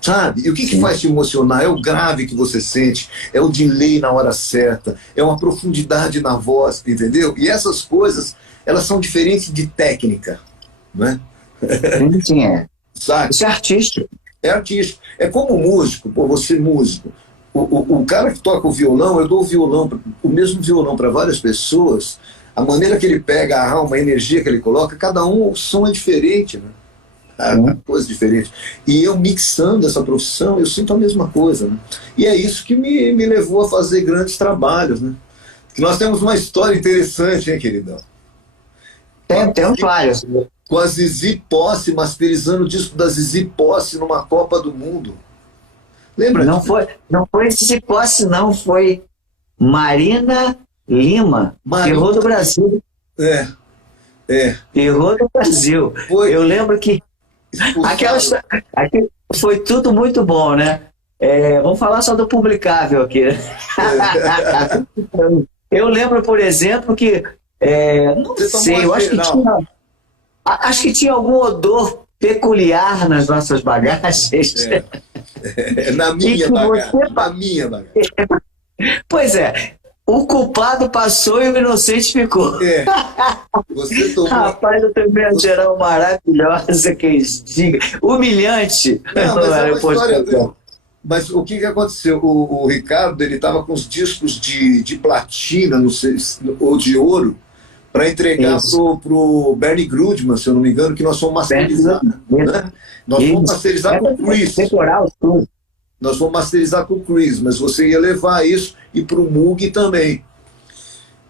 Sabe? E o que faz te emocionar? É o grave que você sente, é o delay na hora certa, é uma profundidade na voz, entendeu? E essas coisas, elas são diferentes de técnica, né? Sim, Sabe? Isso é artístico. É artístico. É como músico, você músico. O cara que toca o violão, eu dou o mesmo violão para várias pessoas, a maneira que ele pega a alma, a energia que ele coloca, cada um, o som é diferente, né? Coisa diferente. E eu mixando essa profissão, eu sinto a mesma coisa, né? E é isso que me levou a fazer grandes trabalhos, né? Que nós temos uma história interessante, hein, queridão? Tem várias. Com a Zizi Posse, masterizando o disco da Zizi Posse numa Copa do Mundo. Lembra? Não foi Zizi Posse, não. Foi Marina Lima. Errou do Brasil. Errou do Brasil. Eu lembro que aquilo foi tudo muito bom, né? Vamos falar só do publicável aqui. Eu lembro, por exemplo, que não sei, eu acho que tinha algum odor peculiar nas nossas bagagens. Na minha bagagem. Pois é, o culpado passou e o inocente ficou. Você tomou... Rapaz, eu tenho uma geral maravilhosa, que diga. Humilhante. Não, mas é uma história... Mas o que aconteceu? O Ricardo, ele estava com os discos de platina, não sei, ou de ouro, para entregar pro Bernie Grudman, se eu não me engano, que nós fomos masterizar. Né? Nós fomos masterizar com o Chris. Nós fomos masterizar com o Chris, mas você ia levar isso e para o Moog também.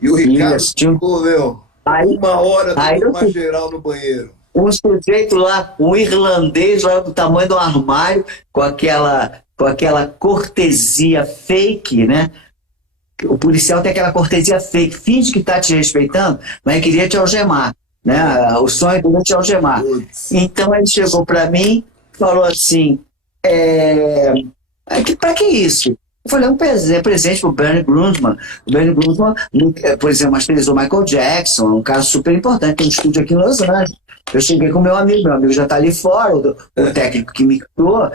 E o Ricardo Isso, tinha ficou, meu, aí, uma hora aí dando eu uma geral no banheiro. um sujeito lá, um irlandês lá do tamanho do armário, com aquela cortesia fake, né? O policial tem aquela cortesia fake, finge que está te respeitando, mas queria te algemar, né? O sonho dele é te algemar. Putz. Então ele chegou para mim e falou assim, para que isso? Eu falei, presente para o Bernie Grundman. O Bernie Grundman, por exemplo, masterizou Michael Jackson, é um cara super importante, tem um estúdio aqui em Los Angeles. Eu cheguei com meu amigo já está ali fora, o técnico que mixou,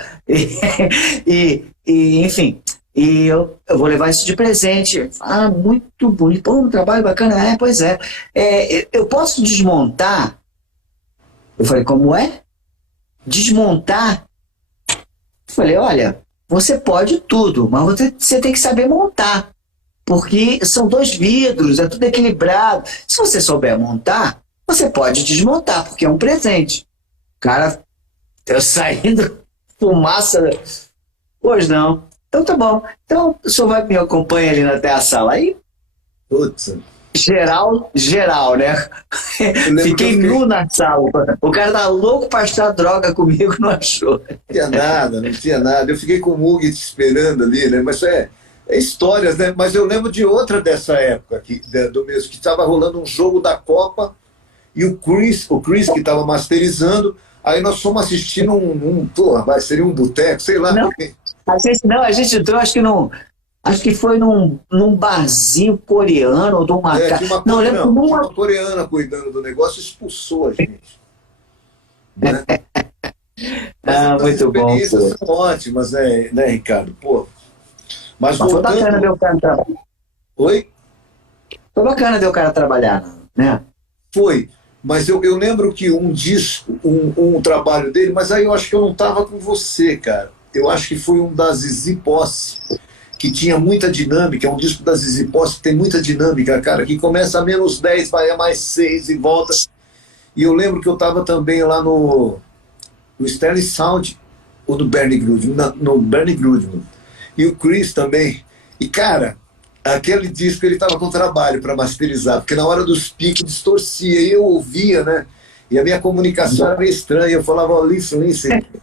enfim, e eu vou levar isso de presente. Ah, muito bonito, pô, um trabalho bacana. Pois é. Eu posso desmontar? Eu falei, como é? Desmontar? Eu falei, olha, você pode tudo, mas você tem que saber montar, porque são dois vidros, é tudo equilibrado. Se você souber montar, você pode desmontar, porque é um presente. Cara, eu saindo fumaça. Pois não. Então tá bom. Então o senhor me acompanha ali até a sala aí? Putz. Geral, né? Fiquei nu na sala. O cara tá louco pra achar droga comigo, não achou. Não tinha nada. Eu fiquei com o Mug te esperando ali, né? Mas é histórias, né? Mas eu lembro de outra dessa época, do mesmo, que estava rolando um jogo da Copa e o Chris que estava masterizando, aí nós fomos assistindo seria um boteco, sei lá. A gente entrou, acho que foi num barzinho coreano ou de uma casa. Tinha uma coreana cuidando do negócio, expulsou a gente. Né? Muito bom. As experiências são ótimas, né, Ricardo? Pô. Mas foi bacana ver o cara trabalhar. Oi? Foi bacana ver o cara trabalhar, né? Foi. Mas eu lembro que um disco, um trabalho dele, mas aí eu acho que eu não estava com você, cara. Eu acho que foi um da Zizi Posse, que tinha muita dinâmica, é um disco da Zizi Posse que tem muita dinâmica, cara, que começa a -10, vai a +6 e volta. E eu lembro que eu estava também lá no Sterling Sound, ou no Bernie Grundman, no Bernie Grundman. E o Chris também. E, cara, aquele disco ele estava com trabalho para masterizar, porque na hora dos picos distorcia, e eu ouvia, né? E a minha comunicação era meio estranha, eu falava, listen,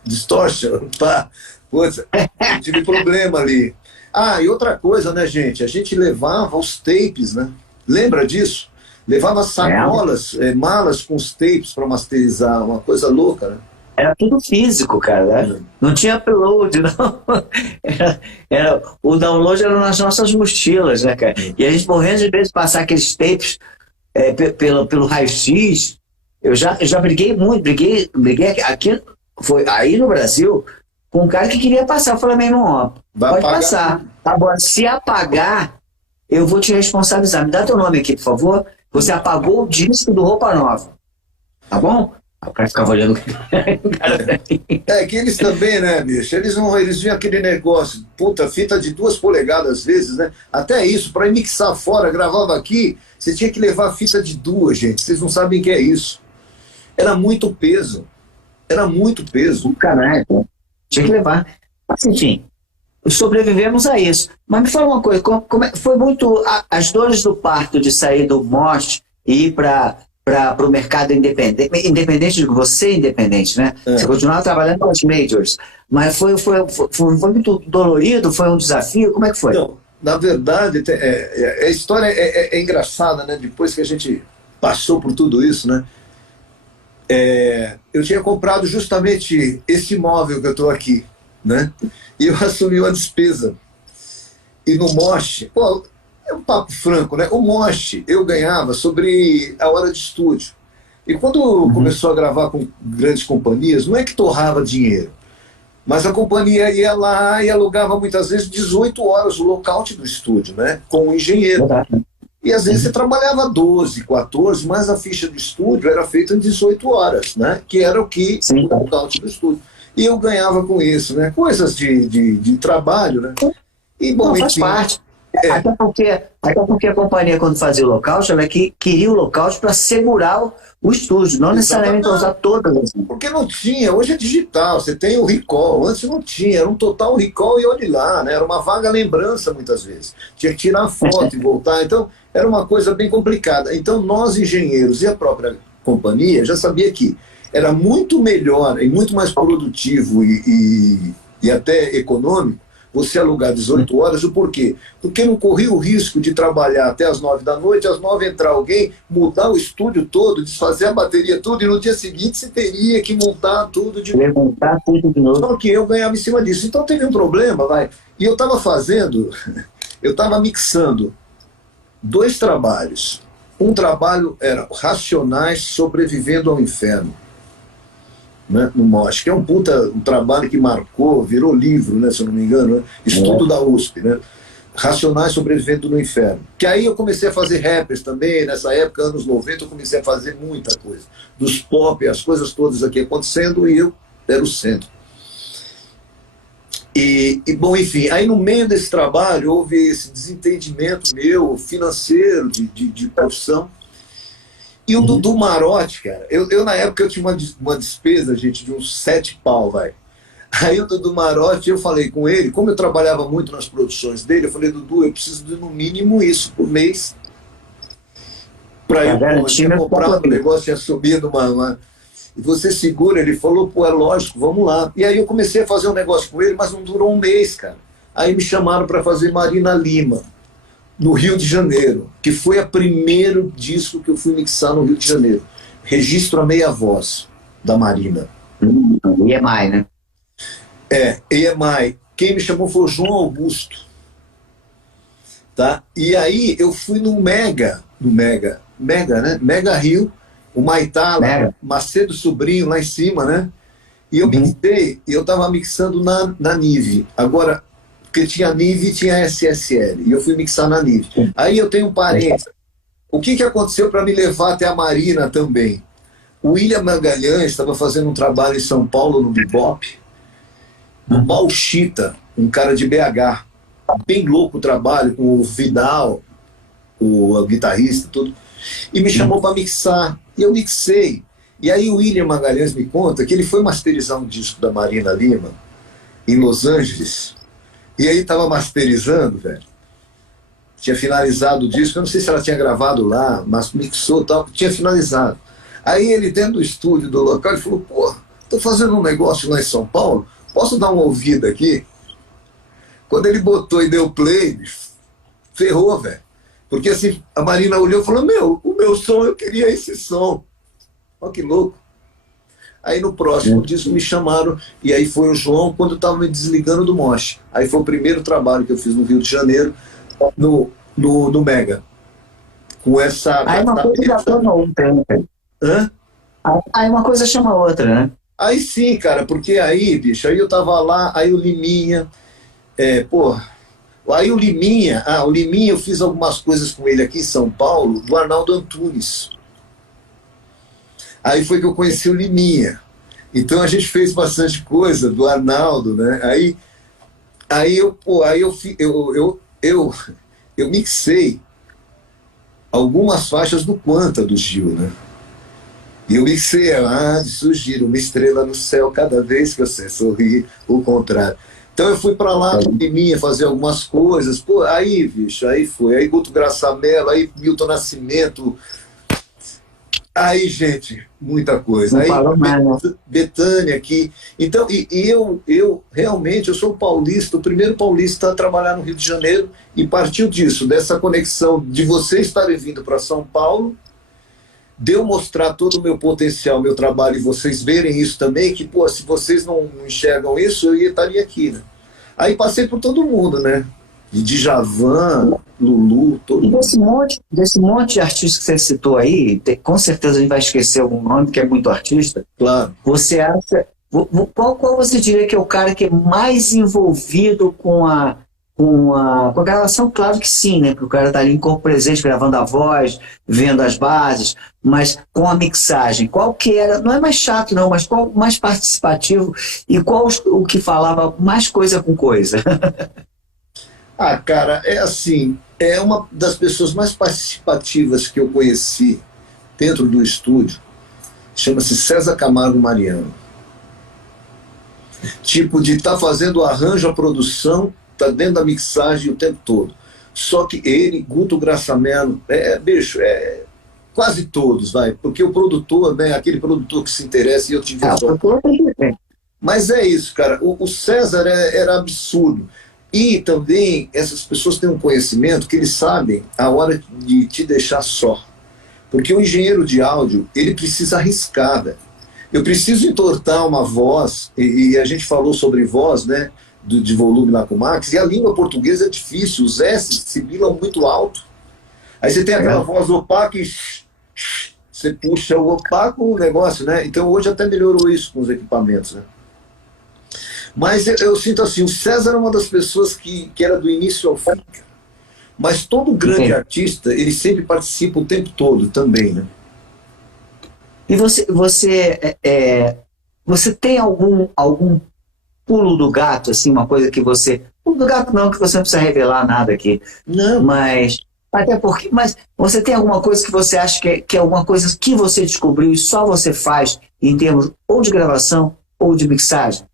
distortion, pá. Putz, eu tive problema ali. Ah, e outra coisa, né, gente? A gente levava os tapes, né? Lembra disso? Levava sacolas, malas com os tapes para masterizar, uma coisa louca, né? Era tudo físico, cara, né? Não tinha upload, não. O download era nas nossas mochilas, né, cara? E a gente morrendo de medo de passar aqueles tapes pelo raio-x. Eu já briguei muito, briguei aqui, foi aí no Brasil, com um cara que queria passar. Eu falei, meu irmão, ó, pode passar. Agora, se apagar, eu vou te responsabilizar. Me dá teu nome aqui, por favor. Você apagou o disco do Roupa Nova. Tá bom? O cara ficava olhando. Que eles também, né, bicho? Eles viam aquele negócio, puta, fita de 2 polegadas às vezes, né? Até isso, para mixar fora, gravava aqui, você tinha que levar fita de 2, gente. Vocês não sabem o que é isso. Era muito peso. Era muito peso. Caralho, tinha que levar. Mas, enfim, sobrevivemos a isso. Mas me fala uma coisa, foi muito as dores do parto de sair do Mosh e ir para o mercado independente de você, independente, né? Você continuava trabalhando com as majors, mas foi muito dolorido, foi um desafio, como é que foi? Não, na verdade, a história é engraçada, né? Depois que a gente passou por tudo isso, né? Eu tinha comprado justamente esse imóvel que eu estou aqui, né? E eu assumi uma despesa. E no Mosh, pô, é um papo franco, né? O Mosh eu ganhava sobre a hora de estúdio. E quando começou a gravar com grandes companhias, não é que torrava dinheiro, mas a companhia ia lá e alugava muitas vezes 18 horas o lockout do estúdio, né? Com o engenheiro. E às vezes você trabalhava 12, 14, mas a ficha do estúdio era feita em 18 horas, né? Que era o que o lockout do estúdio. E eu ganhava com isso, né? Coisas de trabalho, né? E, bom, faz parte. Até porque a companhia, quando fazia o lockout, ela queria o lockout para segurar o estúdio, não necessariamente para usar todas. Porque não tinha, hoje é digital, você tem o recall, antes não tinha, era um total recall e olhe lá, né? Era uma vaga lembrança muitas vezes. Tinha que tirar foto e voltar, então era uma coisa bem complicada. Então nós engenheiros e a própria companhia já sabia que era muito melhor e muito mais produtivo e até econômico você alugar 18 horas. O porquê? Porque não corria o risco de trabalhar até as 9 da noite, às 9 entrar alguém, mudar o estúdio todo, desfazer a bateria tudo, e no dia seguinte você teria que montar tudo de novo. Só que eu ganhava em cima disso. Então teve um problema, vai. E eu estava eu estava mixando 2 trabalhos. Um trabalho era Racionais Sobrevivendo ao Inferno, né, no MOSH, que é um trabalho que marcou, virou livro, né, se eu não me engano, né, estudo da USP, né, Racionais Sobrevivendo no Inferno. Que aí eu comecei a fazer rappers também, nessa época, anos 90, eu comecei a fazer muita coisa. Dos pop, as coisas todas aqui acontecendo, e eu era o centro. Bom, enfim, aí no meio desse trabalho houve esse desentendimento meu, financeiro, de profissão. E o Dudu Marotti, cara, eu na época eu tinha uma despesa, gente, de uns 7 pau, vai. Aí o Dudu Marotti, eu falei com ele, como eu trabalhava muito nas produções dele, eu falei, Dudu, eu preciso de no mínimo isso por mês para eu comprar um negócio, tinha subido e você segura, ele falou, pô, é lógico, vamos lá. E aí eu comecei a fazer um negócio com ele, mas não durou um mês, cara. Aí me chamaram para fazer Marina Lima, no Rio de Janeiro, que foi o primeiro disco que eu fui mixar no Rio de Janeiro. Registro a Meia Voz, da Marina. EMI, né? EMI. Quem me chamou foi o João Augusto. Tá? E aí eu fui no Mega, né? Mega Rio, o Maitá, Macedo Sobrinho lá em cima, né? E eu mixei, e eu estava mixando na Nive. Agora, porque tinha Nive e tinha SSL, e eu fui mixar na Nive. Aí eu tenho um parente. O que aconteceu para me levar até a Marina também? O William Magalhães estava fazendo um trabalho em São Paulo, no Bebop, do Bauchita, um cara de BH. Bem louco o trabalho, com o Vidal, o guitarrista, tudo. E me chamou para mixar. E eu mixei. E aí o William Magalhães me conta que ele foi masterizar um disco da Marina Lima em Los Angeles. E aí estava masterizando, velho. Tinha finalizado o disco. Eu não sei se ela tinha gravado lá, mas mixou e tal. Tinha finalizado. Aí ele, dentro do estúdio do local, ele falou, pô, tô fazendo um negócio lá em São Paulo. Posso dar uma ouvida aqui? Quando ele botou e deu play, ferrou, velho. Porque assim, a Marina olhou e falou, o meu som, eu queria esse som. Olha que louco. Aí no próximo disco me chamaram, e aí foi o João quando eu estava me desligando do Mosh. Aí foi o primeiro trabalho que eu fiz no Rio de Janeiro, no Mega. Com essa... Aí uma coisa já chama outra, né? Hã? Aí uma coisa chama outra, né? Aí sim, cara, porque aí, bicho, aí eu tava lá, aí o Liminha, aí o Liminha eu fiz algumas coisas com ele aqui em São Paulo, do Arnaldo Antunes. Aí foi que eu conheci o Liminha. Então a gente fez bastante coisa do Arnaldo, né? Aí eu mixei algumas faixas do Quanta, do Gil, né? E eu mixei, de surgir uma estrela no céu cada vez que você sorri, o contrário. Então eu fui para lá, com Liminha, fazer algumas coisas. Pô, aí, bicho, aí foi. Aí Guto Graçamelo, aí Milton Nascimento. Aí, gente, muita coisa. Aí Betânia aqui. Então, eu realmente, eu sou paulista, o primeiro paulista a trabalhar no Rio de Janeiro, e partiu disso, dessa conexão de vocês estarem vindo para São Paulo, de eu mostrar todo o meu potencial, meu trabalho, e vocês verem isso também, que, pô, se vocês não enxergam isso, eu estaria aqui, né? Aí passei por todo mundo, né? De Djavan, Lulu, todo mundo. Desse monte de artistas que você citou aí, com certeza a gente vai esquecer algum nome, que é muito artista. Claro. Você acha... Qual você diria que é o cara que é mais envolvido com a gravação? Claro que sim, né? Porque o cara tá ali em corpo presente, gravando a voz, vendo as bases, mas com a mixagem, qual que era, não é mais chato não, mas qual mais participativo e qual o que falava mais coisa com coisa? Ah, cara, é assim, é uma das pessoas mais participativas que eu conheci dentro do estúdio, chama-se César Camargo Mariano. Tipo, de estar fazendo o arranjo, a produção, tá dentro da mixagem o tempo todo. Só que ele, Guto Graçamelo, bicho, quase todos, vai, porque o produtor, né, aquele produtor que se interessa, e eu tive a sorte. Mas é isso, cara, o César era absurdo. E também essas pessoas têm um conhecimento que eles sabem a hora de te deixar só. Porque o engenheiro de áudio, ele precisa arriscar, velho. Eu preciso entortar uma voz, e a gente falou sobre voz, né, de volume lá com o Max, e a língua portuguesa é difícil, os S sibilam muito alto. Aí você tem aquela voz opaca e você puxa o opaco o negócio, né? Então hoje até melhorou isso com os equipamentos, né? Mas eu sinto assim, o César é uma das pessoas que era do início ao fim. Mas todo grande artista, ele sempre participa o tempo todo também, né? E você tem algum pulo do gato, assim, uma coisa que você... Pulo do gato não, que você não precisa revelar nada aqui. Não. Mas... Até porque... Mas você tem alguma coisa que você acha que é alguma coisa que você descobriu e só você faz em termos ou de gravação ou de mixagem?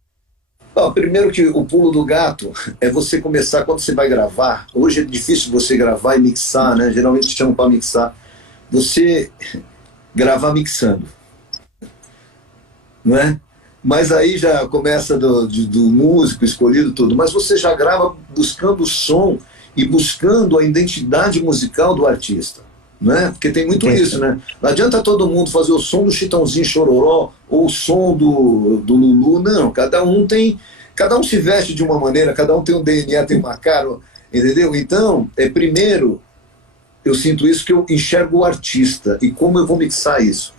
Bom, primeiro que o pulo do gato é você começar quando você vai gravar. Hoje é difícil você gravar e mixar, né? Geralmente chamam para mixar. Você gravar mixando, não é? Mas aí já começa do músico escolhido tudo. Mas você já grava buscando o som e buscando a identidade musical do artista, né? Porque tem muito isso, né? Não adianta todo mundo fazer o som do Chitãozinho Chororó ou o som do Lulu, não. Cada um se veste de uma maneira, cada um tem um DNA, tem uma cara, entendeu? Então, primeiro, eu sinto isso, que eu enxergo o artista e como eu vou mixar isso.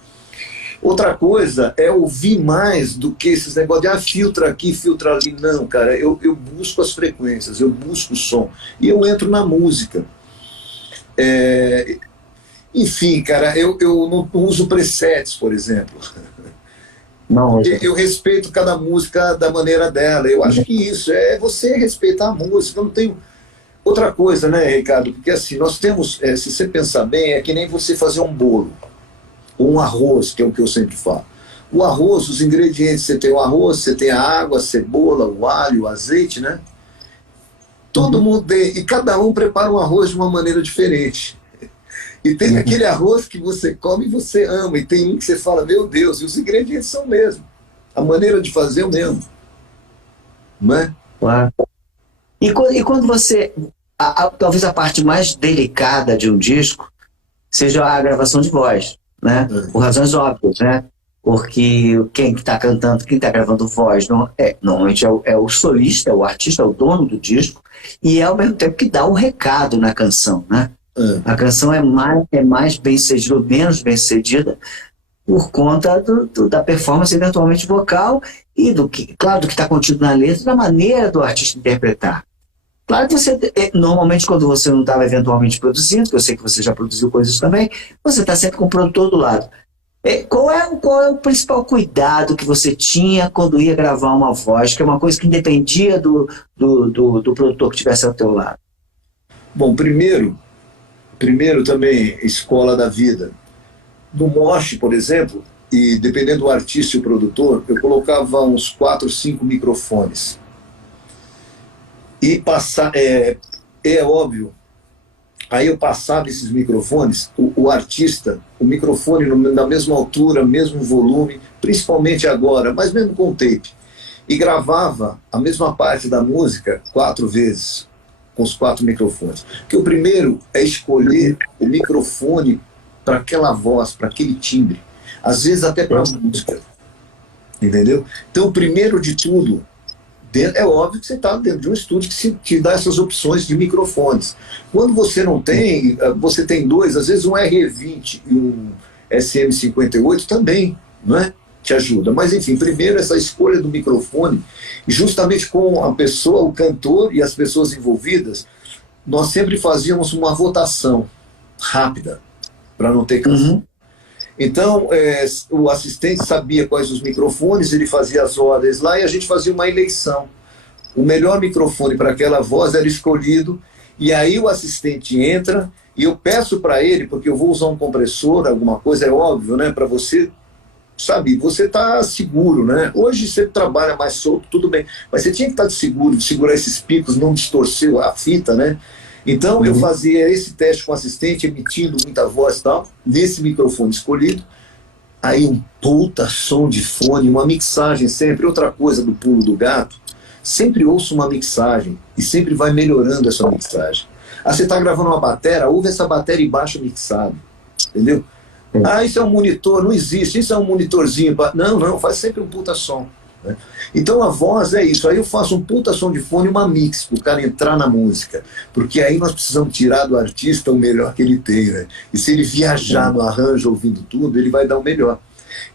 Outra coisa é ouvir mais do que esses negócios de filtra aqui, filtra ali. Não, cara, eu busco as frequências, eu busco o som e eu entro na música. Enfim, cara, eu não uso presets, por exemplo. Não. Eu respeito cada música da maneira dela. Eu acho que isso é você respeitar a música. Eu não tenho outra coisa, né, Ricardo? Porque assim, nós temos, se você pensar bem, é que nem você fazer um bolo ou um arroz, que é o que eu sempre falo. O arroz, os ingredientes, você tem o arroz, você tem a água, a cebola, o alho, o azeite, né? Todo mundo tem, e cada um prepara um arroz de uma maneira diferente. E tem aquele arroz que você come e você ama, e tem um que você fala, meu Deus, e os ingredientes são o mesmo. A maneira de fazer é o mesmo. Não é? Claro. E quando você... talvez a parte mais delicada de um disco seja a gravação de voz, né? Por razões óbvias, né? Porque quem está cantando, quem está gravando voz, normalmente é o solista, o artista, é o dono do disco, e é ao mesmo tempo que dá um recado na canção, né? A canção é mais bem sucedida ou menos bem sucedida por conta da performance eventualmente vocal e do que está contido na letra, da maneira do artista interpretar. Claro que você, normalmente quando você não estava eventualmente produzindo, que eu sei que você já produziu coisas também, você está sempre com o produtor do lado. Qual é o principal cuidado que você tinha quando ia gravar uma voz, que é uma coisa que independia do produtor que estivesse ao teu lado? Bom, primeiro também, escola da vida. No Mosh, por exemplo, e dependendo do artista e o produtor, eu colocava uns 4, 5 microfones. E passar, óbvio, aí eu passava esses microfones, o artista, o microfone na mesma altura, mesmo volume, principalmente agora, mas mesmo com o tape, e gravava a mesma parte da música 4 vezes, com os 4 microfones. Porque o primeiro é escolher o microfone para aquela voz, para aquele timbre, às vezes até para a música, entendeu? Então, o primeiro de tudo, é óbvio que você está dentro de um estúdio que te dá essas opções de microfones. Quando você não tem, você tem 2, às vezes um RE20 e um SM58 também, não é? Te ajuda. Mas enfim, primeiro essa escolha do microfone, e justamente com a pessoa, o cantor e as pessoas envolvidas, nós sempre fazíamos uma votação rápida, para não ter canção. Então, o assistente sabia quais os microfones, ele fazia as ordens lá e a gente fazia uma eleição. o melhor microfone para aquela voz era escolhido, e aí o assistente entra, e eu peço para ele, porque eu vou usar um compressor, alguma coisa, é óbvio, né, para você, sabe, você tá seguro, né? Hoje você trabalha mais solto, tudo bem, mas você tinha que estar seguro, de segurar esses picos, não distorcer a fita, né? Então eu fazia esse teste com o assistente, emitindo muita voz e tal, nesse microfone escolhido, aí um puta som de fone, uma mixagem sempre, outra coisa do pulo do gato, sempre ouço uma mixagem, e sempre vai melhorando essa mixagem. Ah, você está gravando uma bateria, ouve essa bateria embaixo mixado, entendeu? Ah, isso é um monitor, não existe, isso é um monitorzinho. Não, faz sempre um puta som. Né? Então a voz é isso, aí eu faço um puta som de fone e uma mix, para o cara entrar na música. Porque aí nós precisamos tirar do artista o melhor que ele tem, né? E se ele viajar no arranjo ouvindo tudo, ele vai dar o melhor.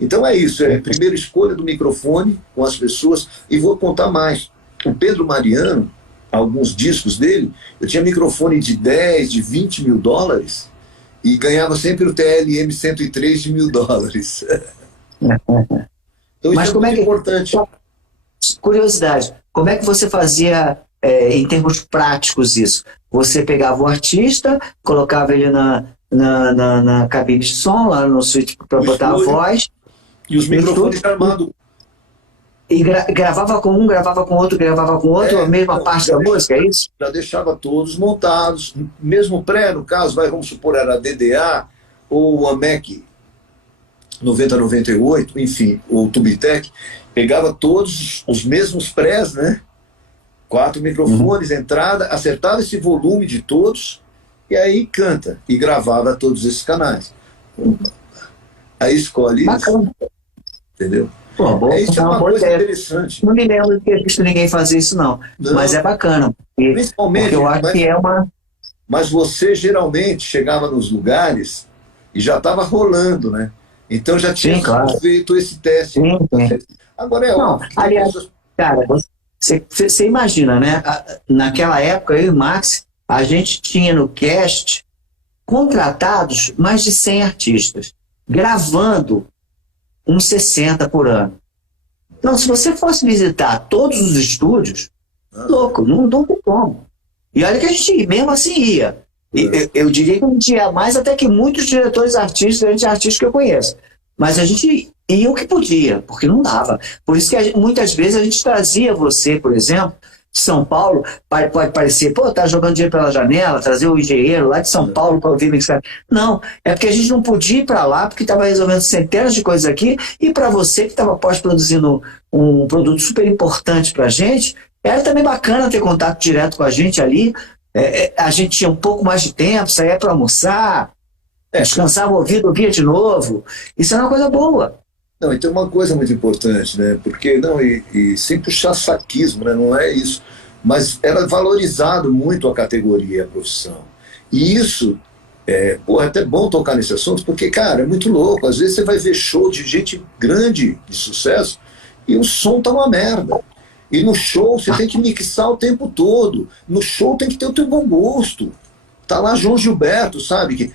Então é isso, é a primeira escolha do microfone com as pessoas, e vou contar mais. O Pedro Mariano, alguns discos dele, eu tinha microfone de 10, de 20 mil dólares, e ganhava sempre o TLM 103 de $1.000. Então Mas isso é como muito é que, importante. curiosidade, como é que você fazia em termos práticos isso? Você pegava o artista, colocava ele na cabine de som, lá no suíte para botar a voz, E os microfones armados. e gravava com um, gravava com outro, gravava com outro, a mesma parte da música, é isso? Já deixava todos montados, mesmo pré, no caso, vamos supor, era DDA ou o AMEC 9098, enfim, ou Tubitec, pegava todos os mesmos prés, né? 4 microfones, entrada, acertava esse volume de todos, e aí canta, e gravava todos esses canais. Aí escolhe isso, entendeu? Pô, Isso é uma coisa interessante. Não me lembro de ter visto ninguém fazer isso, não. Mas é bacana. Principalmente, porque eu acho que é uma... Mas você geralmente chegava nos lugares e já estava rolando, né? Então já tinha feito esse teste. Agora é óbvio. Aliás, cara, você imagina, né? Naquela época, eu e o Max, a gente tinha no cast contratados mais de 100 artistas, gravando uns 60 por ano. Então, se você fosse visitar todos os estúdios, louco, não tem como. E olha que a gente mesmo assim ia. Eu diria que a gente ia mais até que muitos diretores artistas que eu conheço. Mas a gente ia o que podia, porque não dava. Por isso que muitas vezes a gente trazia você, por exemplo, de São Paulo, pode parecer, pô, tá jogando dinheiro pela janela, trazer o engenheiro lá de São Paulo para ouvir mixar. Não, é porque a gente não podia ir para lá, porque estava resolvendo centenas de coisas aqui, e para você que estava pós-produzindo um produto super importante para a gente, era também bacana ter contato direto com a gente ali. A gente tinha um pouco mais de tempo, saía para almoçar, descansava o ouvido, ouvia de novo. Isso é uma coisa boa. Não, e tem uma coisa muito importante, né? Porque, não, e sem puxar saquismo, né? Não é isso. Mas era valorizado muito a categoria, a profissão. E isso, é até bom tocar nesse assunto, porque, cara, é muito louco. Às vezes você vai ver show de gente grande, de sucesso, e o som tá uma merda. E no show você tem que mixar o tempo todo. No show tem que ter o teu bom gosto. Tá lá João Gilberto, sabe? Que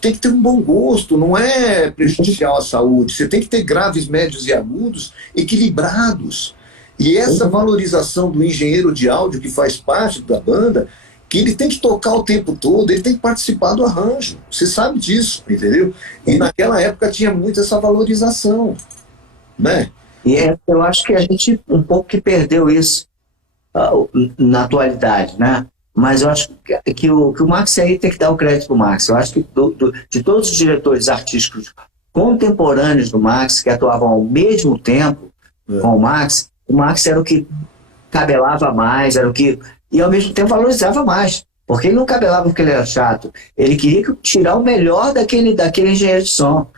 tem que ter um bom gosto, não é prejudicial à saúde. Você tem que ter graves, médios e agudos equilibrados. E essa valorização do engenheiro de áudio que faz parte da banda, que ele tem que tocar o tempo todo, ele tem que participar do arranjo. Você sabe disso, entendeu? E naquela época tinha muito essa valorização, né? E eu acho que a gente um pouco que perdeu isso na atualidade, né? Mas eu acho que o Max aí tem que dar o crédito para o Max. Eu acho que de todos os diretores artísticos contemporâneos do Max, que atuavam ao mesmo tempo com o Max era o que cabelava mais, e ao mesmo tempo valorizava mais. Porque ele não cabelava porque ele era chato. Ele queria tirar o melhor daquele engenheiro de som.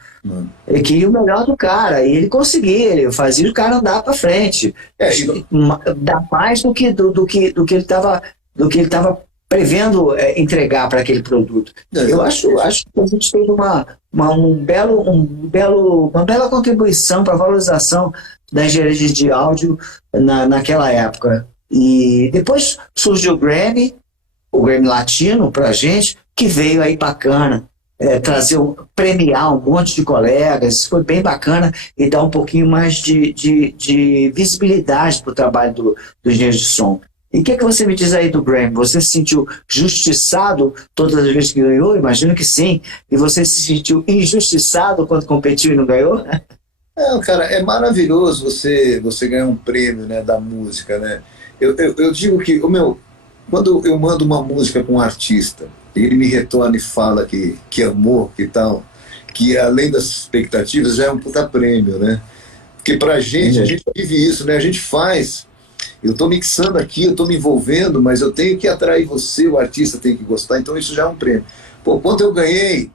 Ele queria o melhor do cara, e ele conseguia, ele fazia o cara andar para frente. Dá mais do que ele estava prevendo entregar para aquele produto. Eu acho que a gente teve uma bela contribuição para a valorização da engenharia de áudio naquela época. E depois surgiu o Grammy Latino para a gente, que veio aí bacana. trazer, premiar um monte de colegas, isso foi bem bacana e dar um pouquinho mais de visibilidade para o trabalho do engenheiro de som. E o que você me diz aí do Grammy? Você se sentiu justiçado todas as vezes que ganhou? Imagino que sim. E você se sentiu injustiçado quando competiu e não ganhou? Cara, é maravilhoso você ganhar um prêmio, né, da música, né? Eu digo que, quando eu mando uma música para um artista, ele me retorna e fala que amou, que tal, que além das expectativas já é um puta prêmio, né? Porque a gente vive isso, né? A gente faz, eu estou mixando aqui, eu estou me envolvendo, mas eu tenho que atrair você, o artista tem que gostar, então isso já é um prêmio. Pô, quando eu ganhei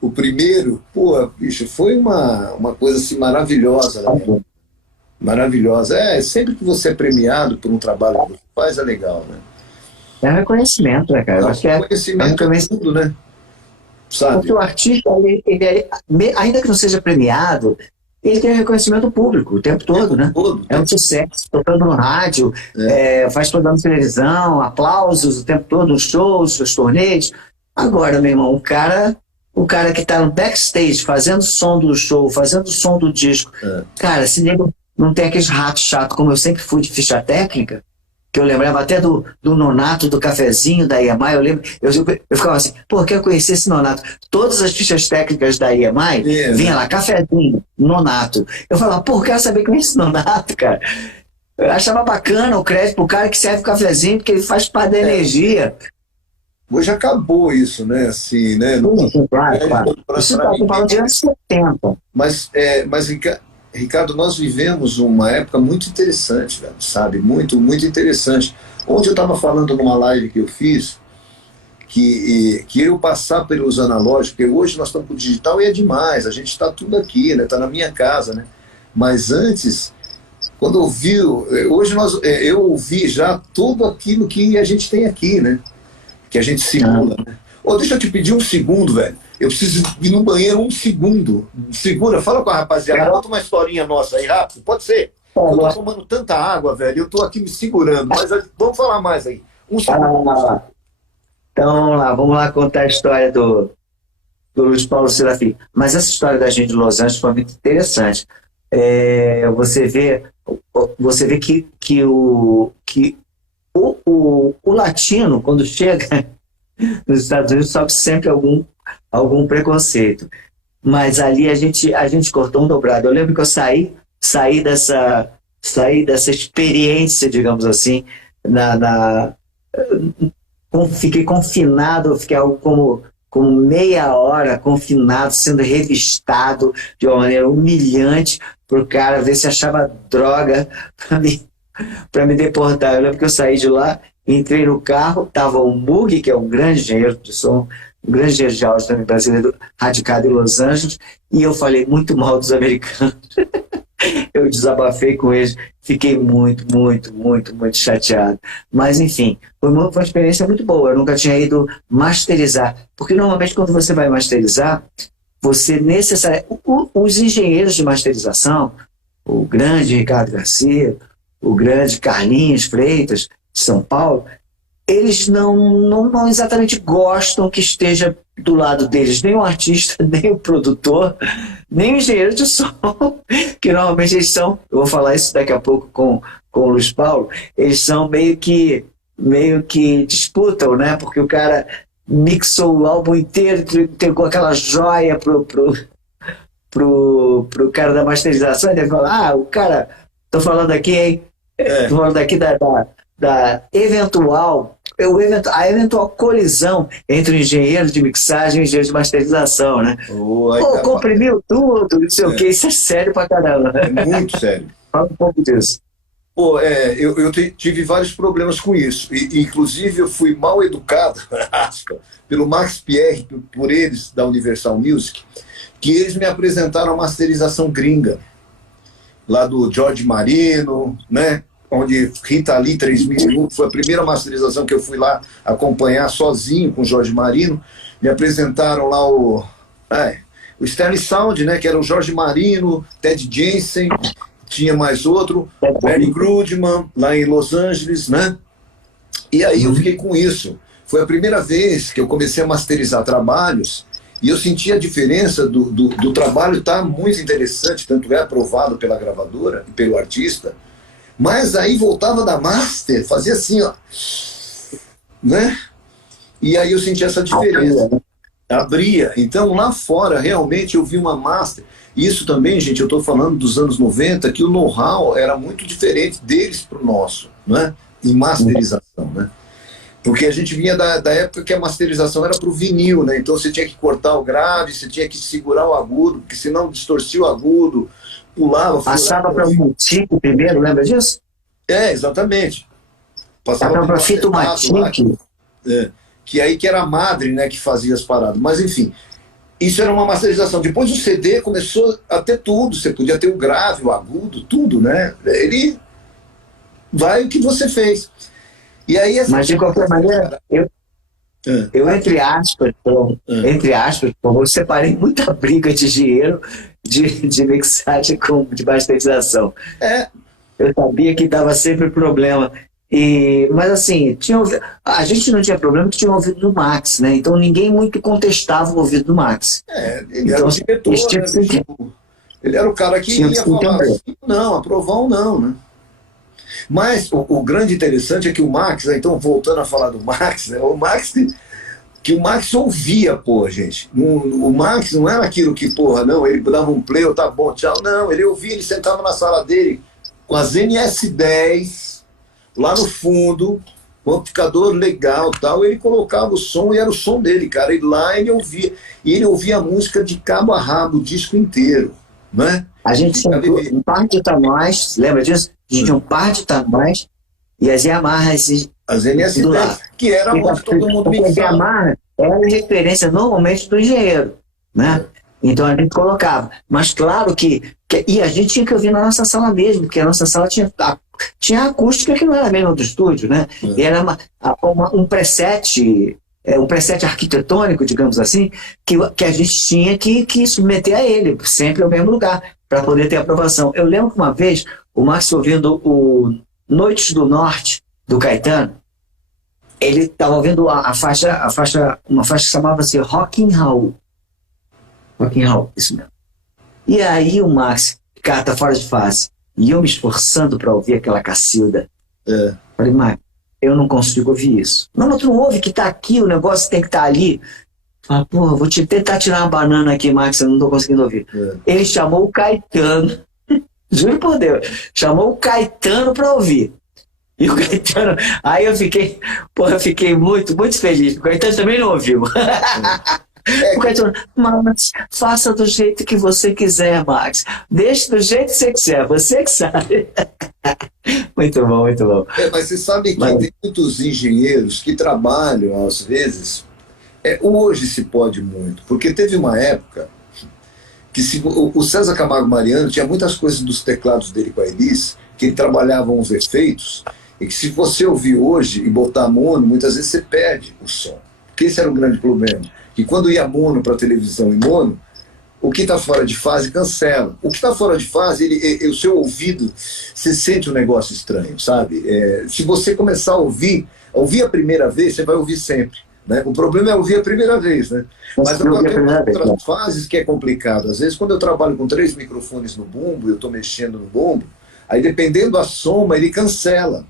o primeiro, pô, bicho, foi uma coisa assim maravilhosa, né? Maravilhosa. Sempre que você é premiado por um trabalho que você faz, é legal, né? É um reconhecimento, né, cara? Eu acho que reconhecimento é tudo, né? Sabe? Porque o artista, ainda que não seja premiado, ele tem reconhecimento público o tempo todo, né? É um sucesso, tocando no rádio, faz programa de televisão, aplausos o tempo todo, nos shows, nos torneios. Agora, meu irmão, o cara que está no backstage, fazendo som do show, fazendo som do disco, cara, se nego não tem aqueles ratos chatos, como eu sempre fui de ficha técnica, que eu lembrava até do Nonato, do cafezinho da EMI, eu ficava assim, pô, quero conhecer esse Nonato. Todas as fichas técnicas da EMI, vinha lá, cafezinho, Nonato. Eu falava, pô, quero saber quem é esse Nonato, cara. Eu achava bacana o crédito pro cara que serve o cafezinho, porque ele faz parte da energia. Hoje acabou isso, né? Assim, né? Claro. Isso está falando de anos 70. Mas, Ricardo, nós vivemos uma época muito interessante, velho, sabe? Muito, muito interessante. Ontem eu estava falando numa live que eu fiz que eu passar pelos analógicos, porque hoje nós estamos com o digital e é demais, a gente está tudo aqui, né? Está na minha casa, né? Mas antes, quando hoje eu ouvi já tudo aquilo que a gente tem aqui, né? Que a gente simula, né? Deixa eu te pedir um segundo, velho. Eu preciso ir no banheiro um segundo. Segura, fala com a rapaziada. Conta uma historinha nossa aí, rápido. Pode ser? Eu tô tomando tanta água, velho. Eu tô aqui me segurando. Mas vamos falar mais aí. Um segundo. Então, vamos lá contar a história do Luiz Paulo Serafim. Mas essa história da gente de Los Angeles foi muito interessante. Você vê que o latino, quando chega nos Estados Unidos, sofre sempre algum preconceito. Mas ali a gente cortou um dobrado. Eu lembro que eu saí dessa experiência, digamos assim, fiquei confinado, fiquei algo como meia hora confinado, sendo revistado de uma maneira humilhante para o cara ver se achava droga para me deportar. Eu lembro que eu saí de lá, entrei no carro, estava o Mug, que é um grande engenheiro de som, um grande engenheiro de áudio também brasileiro, radicado em Los Angeles, e eu falei muito mal dos americanos. Eu desabafei com eles, fiquei muito, muito, muito, muito chateado. Mas, enfim, foi uma experiência muito boa. Eu nunca tinha ido masterizar, porque normalmente quando você vai masterizar, você os engenheiros de masterização, o grande Ricardo Garcia, o grande Carlinhos Freitas, de São Paulo, eles não exatamente gostam que esteja do lado deles nem o artista, nem o produtor, nem o engenheiro de som, que normalmente eles são, eu vou falar isso daqui a pouco com o Luiz Paulo, eles são meio que disputam, né? Porque o cara mixou o álbum inteiro, entregou aquela joia pro cara da masterização, e ele fala, o cara, tô falando aqui, hein? Tô falando aqui da eventual colisão entre o engenheiro de mixagem e o engenheiro de masterização, né? Comprimiu tudo, não sei o que, isso é sério pra caramba. É muito sério. Fala um pouco disso. Eu tive vários problemas com isso. Inclusive, eu fui mal educado pelo Max Pierre, por eles, da Universal Music, que eles me apresentaram a masterização gringa, lá do George Marino, né? Onde Rita Lee 3001 foi a primeira masterização que eu fui lá acompanhar sozinho com o Jorge Marino. Me apresentaram lá o Sterling Sound, né, que era o Jorge Marino, Ted Jensen, tinha mais outro, Benny Grudman, lá em Los Angeles, né? E aí eu fiquei com isso. Foi a primeira vez que eu comecei a masterizar trabalhos E eu senti a diferença do trabalho estar muito interessante, tanto é aprovado pela gravadora e pelo artista, mas aí voltava da master, fazia assim, ó, né? E aí eu senti essa diferença. Abria. Então lá fora, realmente, eu vi uma master. Isso também, gente, eu estou falando dos anos 90, que o know-how era muito diferente deles para o nosso, né? Em masterização, né? Porque a gente vinha da época que a masterização era para o vinil, né? Então você tinha que cortar o grave, você tinha que segurar o agudo, porque senão distorcia o agudo, pulava. Passava para o multiple primeiro, lembra disso? É, exatamente. Passava para fita multiple. Que aí que era a madre, né, que fazia as paradas. Mas enfim, isso era uma masterização. Depois o CD começou a ter tudo. Você podia ter o grave, o agudo, tudo, né? Ele vai o que você fez. E aí, mas de qualquer maneira, eu entre aspas, eu separei muita briga de dinheiro de mixagem de masterização. Eu sabia que dava sempre problema. Mas assim, a gente não tinha problema que tinha o ouvido do Max, né? Então ninguém muito contestava o ouvido do Max. Ele era o diretor, né? Ele era o cara que ia falar assim, não, aprovar ou não, né? Mas o grande interessante é que o Max, né, então voltando a falar do Max, né, o Max ouvia, pô, gente. O Max não era aquilo que, porra, não, ele dava um play, tá bom, tchau. Não, ele ouvia, ele sentava na sala dele com as NS10 lá no fundo, um amplificador legal e tal, ele colocava o som e era o som dele, cara. E lá ele ouvia. E ele ouvia a música de cabo a rabo, o disco inteiro, né? A gente tinha um par de tamanhos, lembra disso? A gente tinha um par de tamanhos e as Yamahas. As NS10, que era onde todo mundo mixava. A Yamaha era a referência normalmente do engenheiro, né? Então a gente colocava. Mas claro e a gente tinha que ouvir na nossa sala mesmo, porque a nossa sala tinha acústica que não era a mesma do estúdio, né? E era um preset, um preset arquitetônico, digamos assim, que a gente tinha que submeter a ele, sempre ao mesmo lugar, para poder ter aprovação. Eu lembro que uma vez o Max ouvindo o Noites do Norte, do Caetano, ele estava ouvindo uma faixa que chamava-se Rockin' Raul. Rockin' Raul, isso mesmo. E aí o Max, cara, tá fora de fase. E eu me esforçando para ouvir aquela Cacilda. Falei, Max, eu não consigo ouvir isso. Não, mas tu não ouve que tá aqui, o negócio tem que estar ali. Falei, porra, vou tentar tirar uma banana aqui, Max, eu não tô conseguindo ouvir. Ele chamou o Caetano, juro por Deus, chamou o Caetano para ouvir. E o Caetano, aí eu fiquei muito, muito feliz. O Caetano também não ouviu. O Caetano, mas faça do jeito que você quiser, Max. Deixe do jeito que você quiser, você que sabe. Muito bom, muito bom. Mas você sabe que tem muitos engenheiros que trabalham, às vezes, hoje se pode muito, porque teve uma época que o César Camargo Mariano tinha muitas coisas dos teclados dele com a Elis, que ele trabalhava uns efeitos, e que se você ouvir hoje e botar mono, muitas vezes você perde o som. Porque esse era o grande problema. Que quando ia mono para televisão e mono, o que está fora de fase cancela. O que está fora de fase, o seu ouvido, você sente um negócio estranho, sabe? Se você começar a ouvir a primeira vez, você vai ouvir sempre. Né? O problema é ouvir a primeira vez, né? Mas agora tem outras fases que é complicado. Às vezes, quando eu trabalho com 3 microfones no bumbo, eu estou mexendo no bumbo, aí dependendo da soma, ele cancela.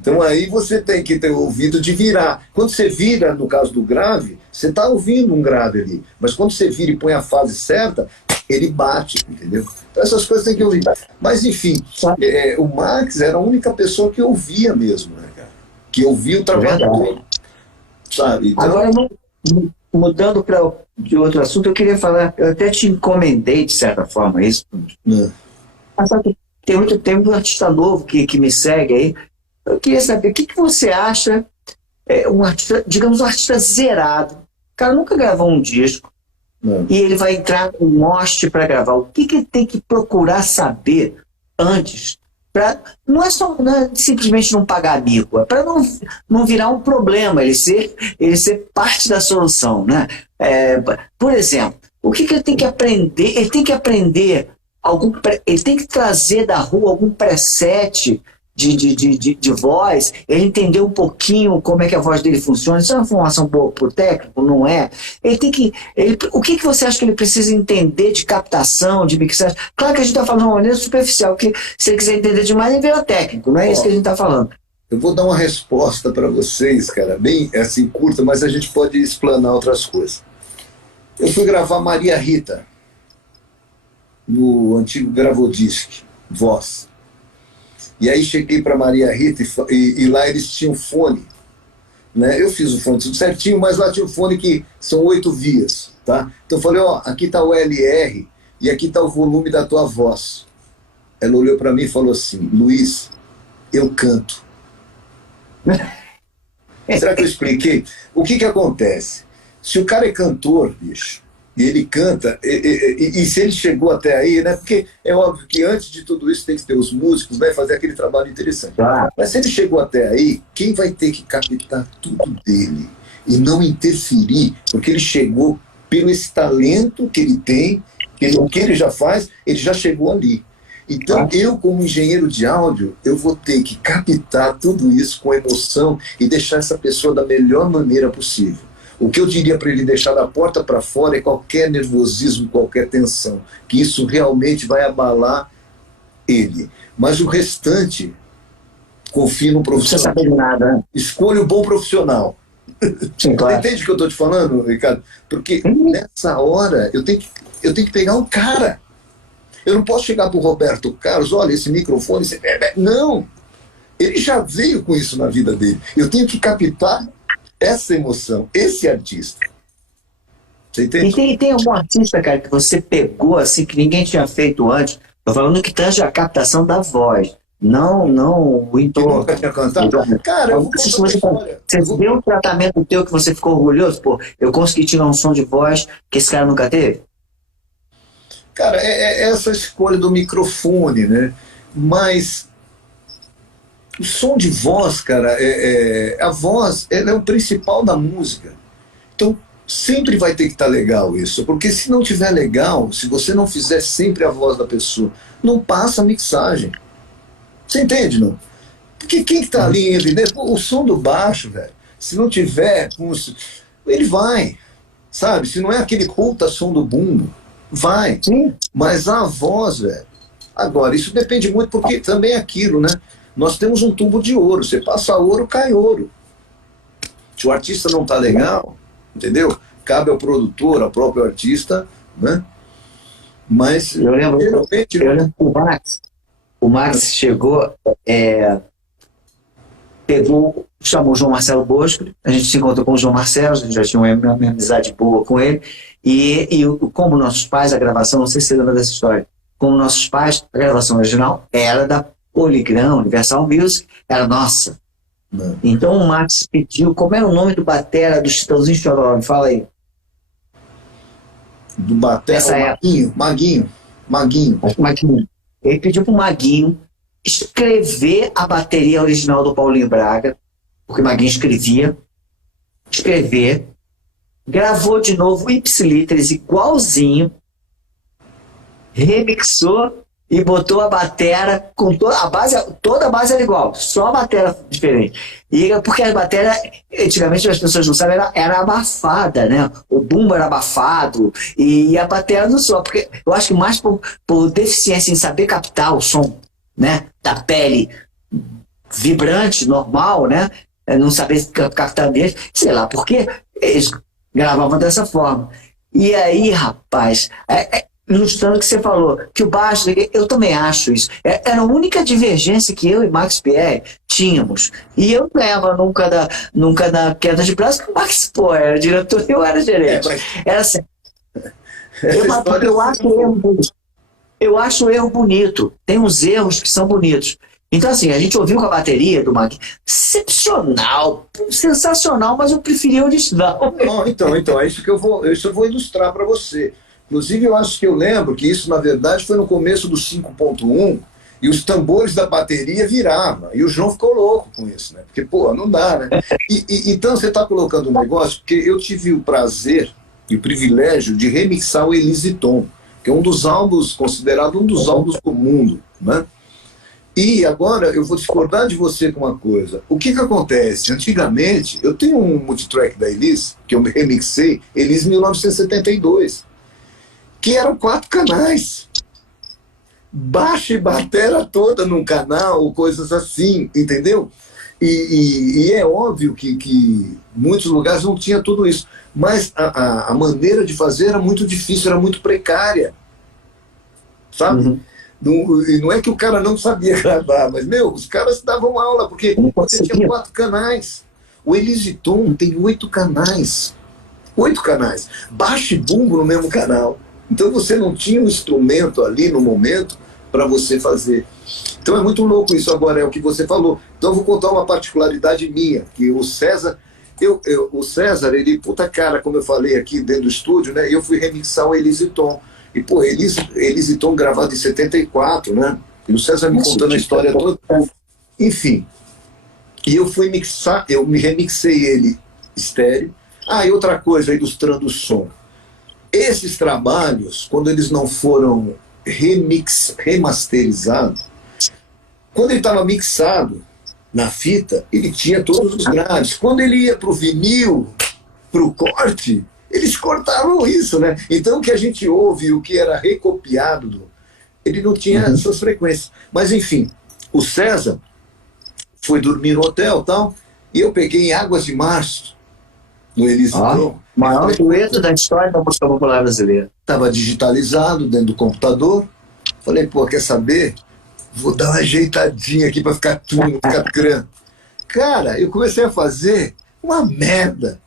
Então aí você tem que ter o ouvido de virar. Quando você vira, no caso do grave, você está ouvindo um grave ali. Mas quando você vira e põe a fase certa, ele bate, entendeu? Então essas coisas tem que ouvir. Mas enfim, o Max era a única pessoa que ouvia mesmo, né, cara? Que ouvia o trabalho todo, sabe? Então... Agora, mudando de outro assunto, eu queria falar, eu até te encomendei, de certa forma, isso. Mas tem muito tempo um artista novo que me segue aí. Eu queria saber, o que você acha, um artista, digamos, um artista zerado, o cara nunca gravou um disco, e ele vai entrar com um Most para gravar. O que ele tem que procurar saber antes? Não é simplesmente não pagar mico, é para não virar um problema, ele ser parte da solução, né? Por exemplo, o que ele tem que aprender? Ele tem que aprender ele tem que trazer da rua algum preset de voz, ele entender um pouquinho como é que a voz dele funciona. Isso é uma informação boa para o técnico? Não é? Ele tem que... o que você acha que ele precisa entender de captação, de mixagem? Claro que a gente está falando de uma maneira superficial, porque se ele quiser entender demais, ele vira técnico, não é isso que a gente está falando. Eu vou dar uma resposta para vocês, cara, bem assim, curta, mas a gente pode explanar outras coisas. Eu fui gravar Maria Rita, no antigo Gravodisc, voz. E aí cheguei para Maria Rita e lá eles tinham fone. Né? Eu fiz o fone tudo certinho, mas lá tinha um fone que são 8 vias. Tá? Então eu falei, ó, aqui está o LR e aqui está o volume da tua voz. Ela olhou para mim e falou assim, Luiz, eu canto. Será que eu expliquei? O que acontece? Se o cara é cantor, bicho, e ele canta, e se ele chegou até aí, né? Porque é óbvio que antes de tudo isso tem que ter os músicos, né? Fazer aquele trabalho interessante. Mas se ele chegou até aí, quem vai ter que captar tudo dele e não interferir, porque ele chegou pelo esse talento que ele tem, o que ele já faz, ele já chegou ali. Então, eu, como engenheiro de áudio, eu vou ter que captar tudo isso com emoção e deixar essa pessoa da melhor maneira possível. O que eu diria para ele deixar da porta para fora é qualquer nervosismo, qualquer tensão, que isso realmente vai abalar ele. Mas o restante, confie no profissional. Não precisa saber de nada, né? Escolha o bom profissional. Sim, claro. Entende o que eu estou te falando, Ricardo? Porque nessa hora eu tenho que pegar um cara. Eu não posso chegar para o Roberto Carlos, olha, esse microfone... Não! Ele já veio com isso na vida dele. Eu tenho que captar essa emoção, esse artista. Você entende? E tem algum artista, cara, que você pegou assim, que ninguém tinha feito antes? Tô falando que tange a captação da voz. Não o Que entorno. nunca tinha cantado? Cara, eu vou contar uma história. Você deu um tratamento teu que você ficou orgulhoso? Pô, eu consegui tirar um som de voz que esse cara nunca teve? Cara, é essa escolha do microfone, né? Mas o som de voz, cara, a voz ela é o principal da música. Então, sempre vai ter que estar legal isso. Porque se não tiver legal, se você não fizer sempre a voz da pessoa, não passa a mixagem. Você entende, não? Porque quem que tá ali, o som do baixo, velho, se não tiver, ele vai, sabe? Se não é aquele puta som do bumbo, vai. Sim. Mas a voz, velho... Agora, isso depende muito, porque também é aquilo, né? Nós temos um tubo de ouro. Você passa ouro, cai ouro. Se o artista não tá legal, entendeu? Cabe ao produtor, ao próprio artista, né? Mas... Eu lembro que o Max chegou... chamou o João Marcelo Bosco, a gente se encontrou com o João Marcelo, a gente já tinha uma amizade boa com ele, e como nossos pais, a gravação, não sei se você lembra dessa história, como nossos pais, a gravação original era da Polygram, Universal Music, era nossa. Não. Então o Max pediu, como era o nome do batera do Chitãozinho Chororó? Me fala aí. Do batera, Maguinho. Ele pediu pro Maguinho escrever a bateria original do Paulinho Braga, porque o Maguinho escrevia, gravou de novo ipsiliters igualzinho, remixou e botou a batera com toda a base era igual, só a batera diferente. Porque a batera, antigamente as pessoas não sabem, era abafada, né? O bumbo era abafado e a batera não só, porque eu acho que mais por deficiência em saber captar o som, né, da pele vibrante, normal, né, não saber captar deles, sei lá, porque eles gravavam dessa forma. E aí, rapaz, ilustrando o que você falou, que o baixo, eu também acho isso, era a única divergência que eu e Max Pierre tínhamos, e eu não ganhava nunca na queda de braço, porque o Max, pô, era diretor e eu era gerente. Era assim, eu acho o erro bonito. Tem uns erros que são bonitos. Então, assim, a gente ouviu com a bateria do Maguinho. Excepcional, sensacional, mas eu preferi o original. Então, é isso que eu vou ilustrar para você. Inclusive, eu acho que eu lembro que isso, na verdade, foi no começo do 5.1 e os tambores da bateria viravam. E o João ficou louco com isso, né? Porque, pô, não dá, né? Então, você está colocando um negócio, porque eu tive o prazer e o privilégio de remixar o Elise Tom, que é um dos álbuns, considerado um dos álbuns do mundo, né? E agora eu vou discordar de você com uma coisa. O que acontece? Antigamente, eu tenho um multitrack da Elis, que eu remixei, Elis 1972, que eram 4 canais. Baixa e batera toda num canal, coisas assim, entendeu? E é óbvio que muitos lugares não tinha tudo isso. Mas a maneira de fazer era muito difícil, era muito precária. Sabe? Uhum. E não é que o cara não sabia gravar, mas, os caras davam aula, porque você tinha 4 canais. O Elisiton tem 8 canais. 8 canais. Baixo e bumbo no mesmo canal. Então você não tinha um instrumento ali no momento para você fazer. Então é muito louco isso agora, é o que você falou. Então eu vou contar uma particularidade minha, que o César, o César, ele, puta cara, como eu falei aqui dentro do estúdio, né? Eu fui remixar o Elisiton. E, pô, Elisiton gravado em 74, né? E o César me contando a história toda. Enfim. E eu fui mixar, eu me remixei ele estéreo. E outra coisa, ilustrando o som. Esses trabalhos, quando eles não foram remasterizados, quando ele estava mixado na fita, ele tinha todos os graves. Quando ele ia para o vinil, para o corte, eles cortavam isso, né? Então o que a gente ouve, o que era recopiado, ele não tinha essas frequências. Mas enfim, o César foi dormir no hotel e tal, e eu peguei em Águas de Março, no Elisiton. Maior dueto da história da música popular brasileira. Estava digitalizado dentro do computador. Falei, pô, quer saber? Vou dar uma ajeitadinha aqui para ficar tudo, ficar crânio. Cara, eu comecei a fazer uma merda.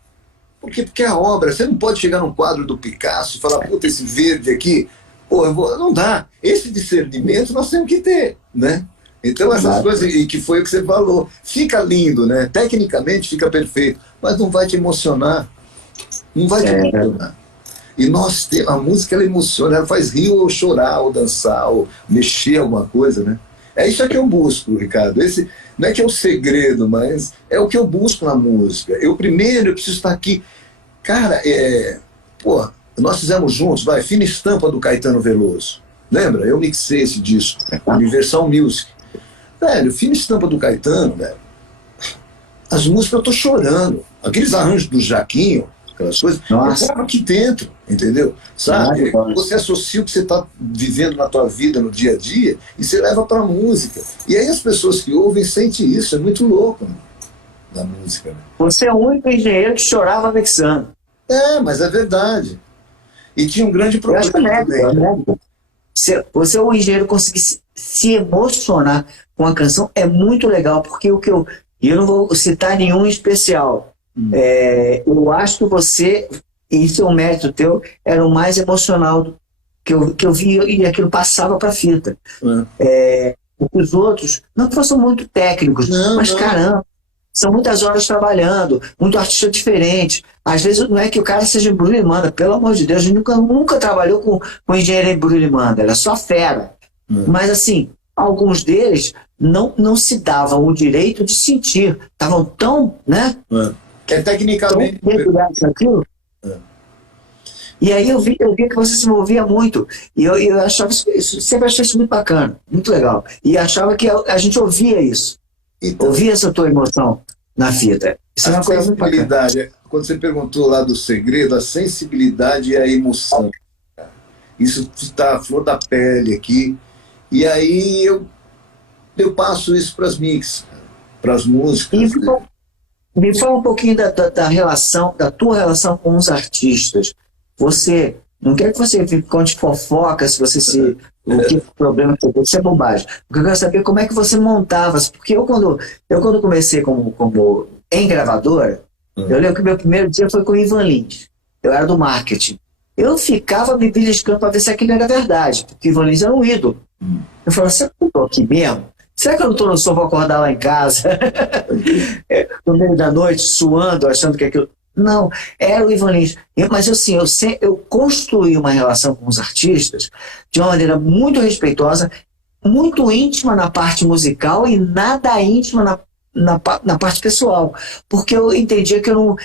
Porque a obra, você não pode chegar num quadro do Picasso e falar, puta, esse verde aqui, pô, não dá. Esse discernimento nós temos que ter, né? Então essas coisas, e que foi o que você falou, fica lindo, né? Tecnicamente fica perfeito, mas não vai te emocionar. Não vai te emocionar. E a música, ela emociona, ela faz rir ou chorar, ou dançar, ou mexer alguma coisa, né? É isso que eu busco, Ricardo. Esse não é que é um segredo, mas é o que eu busco na música. Eu preciso estar aqui. Cara, nós fizemos juntos, Fina Estampa do Caetano Veloso. Lembra? Eu mixei esse disco, Universal Music. Velho, Fina Estampa do Caetano, velho. As músicas eu tô chorando. Aqueles arranjos do Jaquinho, aquelas coisas, eu tava aqui dentro, entendeu? Sabe? Você associa o que você está vivendo na tua vida, no dia a dia, e você leva para a música. E aí as pessoas que ouvem sentem isso, é muito louco, né? Da música. Né? Você é o único engenheiro que chorava mixando. Mas é verdade. E tinha um grande problema também. Você é o engenheiro conseguir se emocionar com a canção, é muito legal, porque eu não vou citar nenhum em especial. Eu acho que você, isso é um mérito teu, era o mais emocional que eu vi, e aquilo passava para a fita. Os outros não fossem muito técnicos, mas caramba, são muitas horas trabalhando, muito artista diferente. Às vezes não é que o cara seja embrulho e manda, pelo amor de Deus, a gente nunca trabalhou com engenheiro embrulho e manda, era só fera. Mas assim, alguns deles não se davam o direito de sentir, estavam tão, né? Que é tecnicamente. Naquilo. E aí eu vi que você se movia muito. E eu achava isso, sempre achei isso muito bacana, muito legal. E achava que a gente ouvia isso. Então, ouvia essa tua emoção na fita. Isso é uma coisa muito bacana. Quando você perguntou lá do segredo, a sensibilidade e a emoção. Isso está a flor da pele aqui. E aí eu passo isso para as mix, para as músicas. Me fala um pouquinho da tua relação com os artistas. Você, não quero que você conte fofoca, se você o que problema que você, isso é bobagem. O que eu quero saber é como é que você montava, porque eu quando comecei como em gravadora, eu lembro que meu primeiro dia foi com o Ivan Lins. Eu era do marketing. Eu ficava me beliscando para ver se aquilo era verdade, porque o Ivan Lins era um ídolo. Eu falava, será que eu estou aqui mesmo? Será que eu não estou no som, vou acordar lá em casa, no meio da noite, suando, achando que aquilo... Não, era o Ivan Lins. Mas assim, eu construí uma relação com os artistas de uma maneira muito respeitosa, muito íntima na parte musical e nada íntima na parte pessoal, porque eu entendia que eu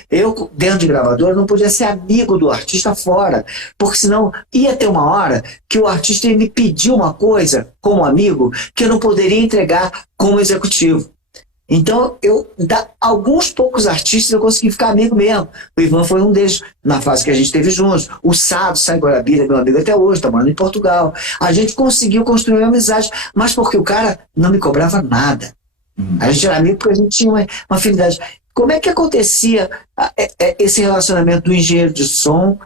dentro de gravadora, não podia ser amigo do artista fora, porque senão ia ter uma hora que o artista ia me pedir uma coisa como amigo que eu não poderia entregar como executivo. Então, alguns poucos artistas eu consegui ficar amigo mesmo. O Ivan foi um deles, na fase que a gente teve juntos. O Sado, Sai Guarabira, meu amigo até hoje, tá morando em Portugal. A gente conseguiu construir uma amizade, mas porque o cara não me cobrava nada. A gente era amigo porque a gente tinha uma afinidade. Como é que acontecia esse relacionamento do engenheiro de som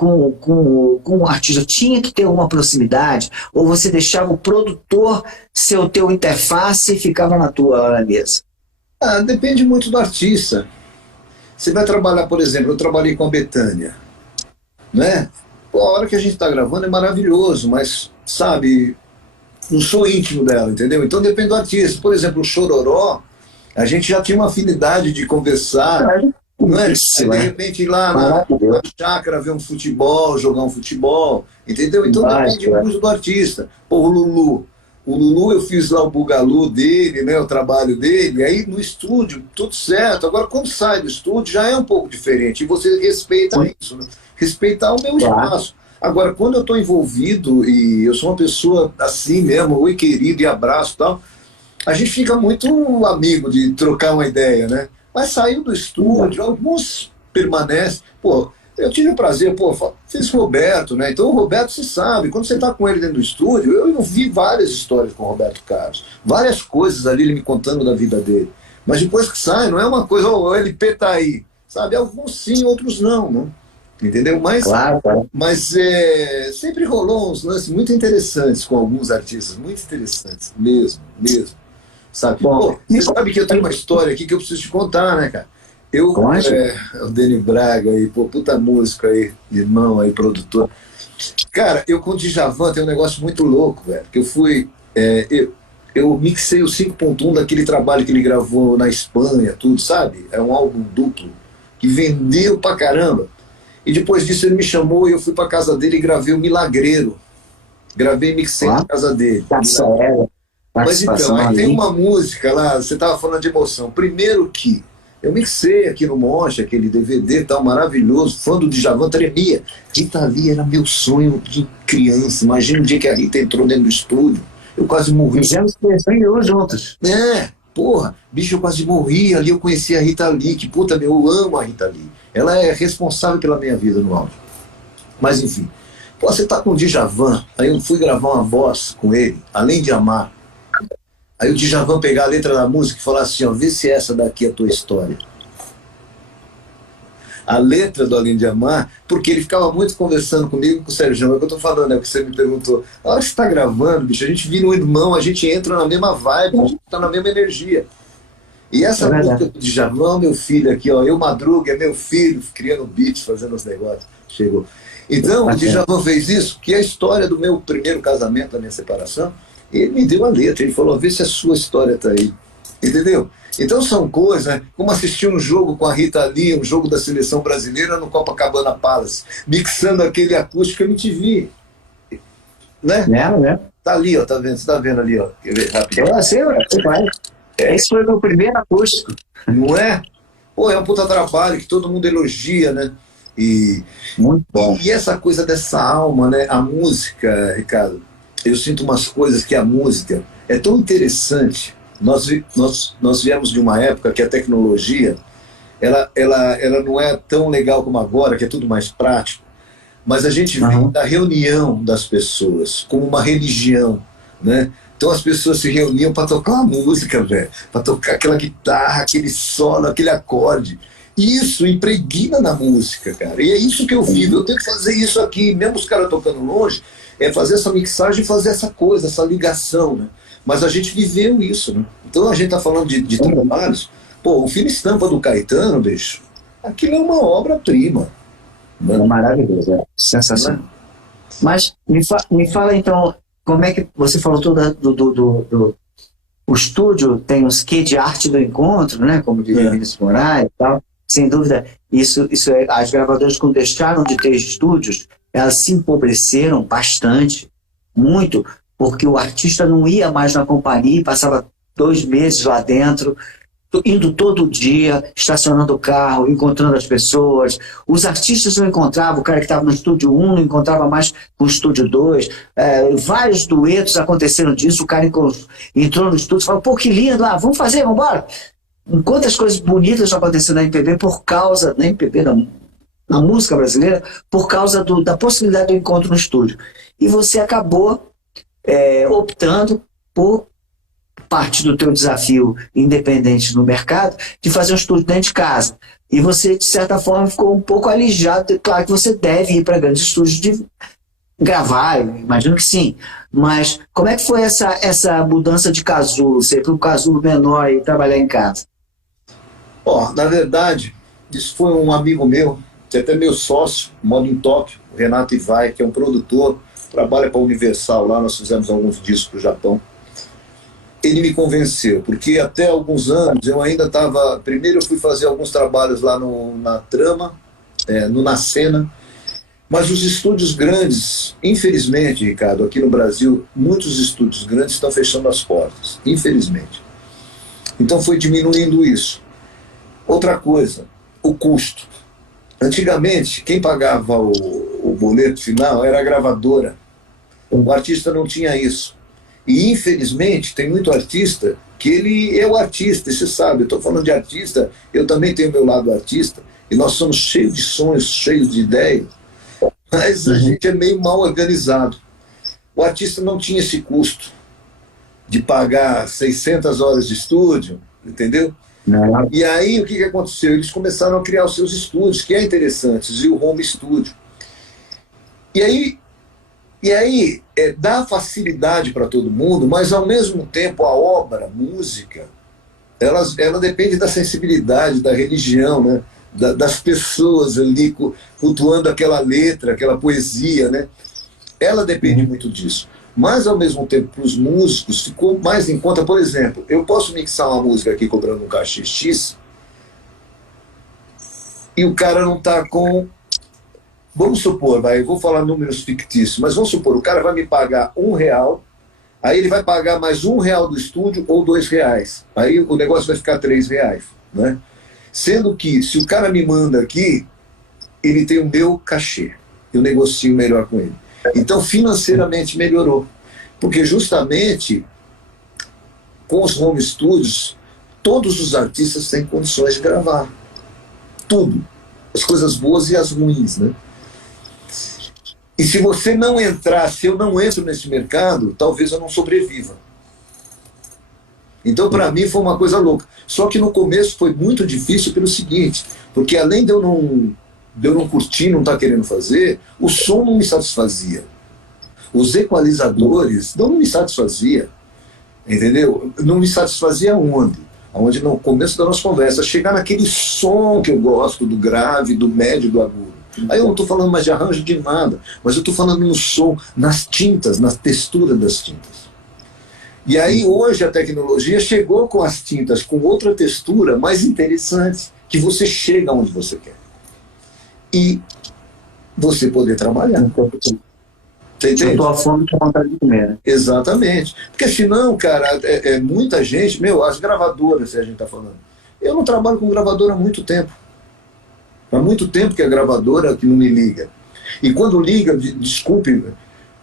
com o artista? Tinha que ter uma proximidade? Ou você deixava o produtor ser o teu interface e ficava na tua lá na mesa? Depende muito do artista. Você vai trabalhar, por exemplo, eu trabalhei com a Bethânia, né? Pô, a hora que a gente está gravando é maravilhoso, mas, sabe, não sou íntimo dela, entendeu? Então depende do artista. Por exemplo, o Chororó, a gente já tinha uma afinidade de conversar, não é? Aí, de repente ir lá na chácara ver um futebol, jogar um futebol, entendeu? Então depende muito do artista. Pô, o Lulu eu fiz lá o bugalú dele, né, o trabalho dele, aí no estúdio tudo certo. Agora quando sai do estúdio já é um pouco diferente, e você respeita isso, né? Respeitar o meu espaço. Agora, quando eu estou envolvido, e eu sou uma pessoa assim mesmo, oi querido, e abraço e tal, a gente fica muito amigo de trocar uma ideia, né? Mas saiu do estúdio, alguns permanecem. Pô, eu tive o prazer, fiz o Roberto, né? Então o Roberto, se sabe, quando você está com ele dentro do estúdio, eu vi várias histórias com o Roberto Carlos, várias coisas ali, ele me contando da vida dele. Mas depois que sai, não é uma coisa, o LP tá aí, sabe? Alguns sim, outros não, né? Entendeu? Mas, mas sempre rolou uns lances muito interessantes com alguns artistas, muito interessantes, mesmo. Sabe? Pô, você sabe que eu tenho uma história aqui que eu preciso te contar, né, cara? O Deni Braga aí, puta música aí, irmão aí, produtor. Cara, eu com o Djavan tem um negócio muito louco, velho, que eu fui, eu mixei o 5.1 daquele trabalho que ele gravou na Espanha, tudo, sabe? É um álbum duplo, que vendeu pra caramba. E depois disso ele me chamou e eu fui pra casa dele e gravei o Milagreiro. Gravei e mixei na casa dele. Mas então, aí tem uma música lá, você estava falando de emoção. Primeiro que eu mixei aqui no Monte, aquele DVD tal, maravilhoso, fã do Djavan, tremia. Rita Lee era meu sonho de criança. Imagina o dia que a Rita entrou dentro do estúdio. Eu quase morri. Fizemos juntos. Porra, bicho, eu quase morri. Ali eu conheci a Rita Lee, que puta, eu amo a Rita Lee. Ela é responsável pela minha vida no áudio. Mas enfim, você tá com o Djavan, aí eu fui gravar uma voz com ele, Além de Amar. Aí o Djavan pegar a letra da música e falar assim, ó, vê se essa daqui é a tua história. A letra do Além de Amar, porque ele ficava muito conversando comigo, com o Sérgio, é o que eu tô falando, é o que você me perguntou. A hora que você tá gravando, bicho, a gente vira um irmão, a gente entra na mesma vibe, a gente tá na mesma energia. E essa música do Djavan, meu filho aqui, ó, eu madrugo, é meu filho, criando beats, fazendo os negócios, chegou. Então, o Djavan fez isso, que é a história do meu primeiro casamento, da minha separação. Ele me deu a letra, ele falou, vê se a sua história tá aí, entendeu? Então são coisas, né? Como assistir um jogo com a Rita Lee, um jogo da seleção brasileira no Copacabana Palace, mixando aquele acústico MTV, né? Tá ali, ó, tá vendo? Você tá vendo ali, ó, quer ver rápido? Eu sei, esse foi o meu primeiro acústico. Não é? Pô, é um puta trabalho que todo mundo elogia, né? Muito bom. E essa coisa dessa alma, né? A música, Ricardo, eu sinto umas coisas que a música é tão interessante. Nós viemos de uma época que a tecnologia ela não é tão legal como agora, que é tudo mais prático, mas a gente vem da reunião das pessoas como uma religião, né? Então as pessoas se reuniam para tocar uma música, velho, para tocar aquela guitarra, aquele solo, aquele acorde. Isso impregna na música, cara. E é isso que eu vivo. Eu tenho que fazer isso aqui, mesmo os caras tocando longe, é fazer essa mixagem e fazer essa coisa, essa ligação, né? Mas a gente viveu isso, né? Então a gente tá falando de trabalhos. Pô, o Fina Estampa do Caetano, bicho, aquilo é uma obra-prima. Né? É maravilhoso, é sensacional. Mas me fala então, como é que você falou do o estúdio tem uns quê de arte do encontro, né? Como diria Vinícius Moraes e tal. Sem dúvida, isso as gravadoras, quando deixaram de ter estúdios, elas se empobreceram bastante, muito, porque o artista não ia mais na companhia e passava 2 meses lá dentro, indo todo dia, estacionando o carro, encontrando as pessoas. Os artistas não encontravam, o cara que estava no estúdio 1 não encontrava mais com o estúdio 2. Vários duetos aconteceram disso, o cara entrou no estúdio e falou, pô, que lindo, vamos fazer, vamos embora. Quantas coisas bonitas aconteceram na MPB por causa, na MPB, na música brasileira, por causa da possibilidade do encontro no estúdio. E você acabou optando por parte do teu desafio independente no mercado, de fazer um estúdio dentro de casa. E você, de certa forma, ficou um pouco alijado. Claro que você deve ir para grandes estúdios de gravar, imagino que sim. Mas como é que foi essa mudança de casulo? Você ir para um casulo menor e trabalhar em casa? Na verdade, isso foi um amigo meu, que é até meu sócio, mora em Tóquio, o Renato Ivai, que é um produtor, trabalha para a Universal lá, nós fizemos alguns discos para o Japão. Ele me convenceu, porque até alguns anos eu ainda estava... Primeiro eu fui fazer alguns trabalhos lá na Trama, na Cena, mas os estúdios grandes, infelizmente, Ricardo, aqui no Brasil, muitos estúdios grandes estão fechando as portas, infelizmente. Então foi diminuindo isso. Outra coisa, o custo. Antigamente, quem pagava o boleto final era a gravadora. O artista não tinha isso. E, infelizmente, tem muito artista que ele é o artista, você sabe, eu estou falando de artista, eu também tenho meu lado artista, e nós somos cheios de sonhos, cheios de ideias, mas a gente é meio mal organizado. O artista não tinha esse custo de pagar 600 horas de estúdio, entendeu? Não. E aí, o que aconteceu? Eles começaram a criar os seus estúdios, que é interessante, e o home studio. E aí dá facilidade para todo mundo, mas ao mesmo tempo a obra, a música, ela depende da sensibilidade, da religião, né? Das pessoas ali cultuando aquela letra, aquela poesia, né? Ela depende muito disso. Mas ao mesmo tempo, para os músicos, ficou mais em conta. Por exemplo, eu posso mixar uma música aqui cobrando um cachê X e o cara não está com... Vamos supor, eu vou falar números fictícios, mas vamos supor, o cara vai me pagar R$1, aí ele vai pagar mais R$1 do estúdio ou R$2. Aí o negócio vai ficar R$3, né? Sendo que, se o cara me manda aqui, ele tem o meu cachê. Eu negocio melhor com ele. Então, financeiramente melhorou. Porque justamente, com os home studios, todos os artistas têm condições de gravar. Tudo. As coisas boas e as ruins, né? E se você não entrar, se eu não entro nesse mercado, talvez eu não sobreviva. Então, para mim, foi uma coisa louca. Só que no começo foi muito difícil pelo seguinte, porque além de eu não curtir, não estar querendo fazer, o som não me satisfazia. Os equalizadores não me satisfazia. Entendeu? Não me satisfazia onde? Onde no começo da nossa conversa, chegar naquele som que eu gosto, do grave, do médio, do agudo. Aí eu não estou falando mais de arranjo de nada, mas eu estou falando no som, nas tintas, na textura das tintas. E aí hoje a tecnologia chegou com as tintas com outra textura mais interessante, que você chega onde você quer. E você poder trabalhar. Você entende? Eu tô à fome com vontade de comer, né? Exatamente. Porque senão, cara, muita gente, as gravadoras, se a gente está falando. Eu não trabalho com gravadora há muito tempo. Há muito tempo que a gravadora que não me liga. E quando liga, desculpe,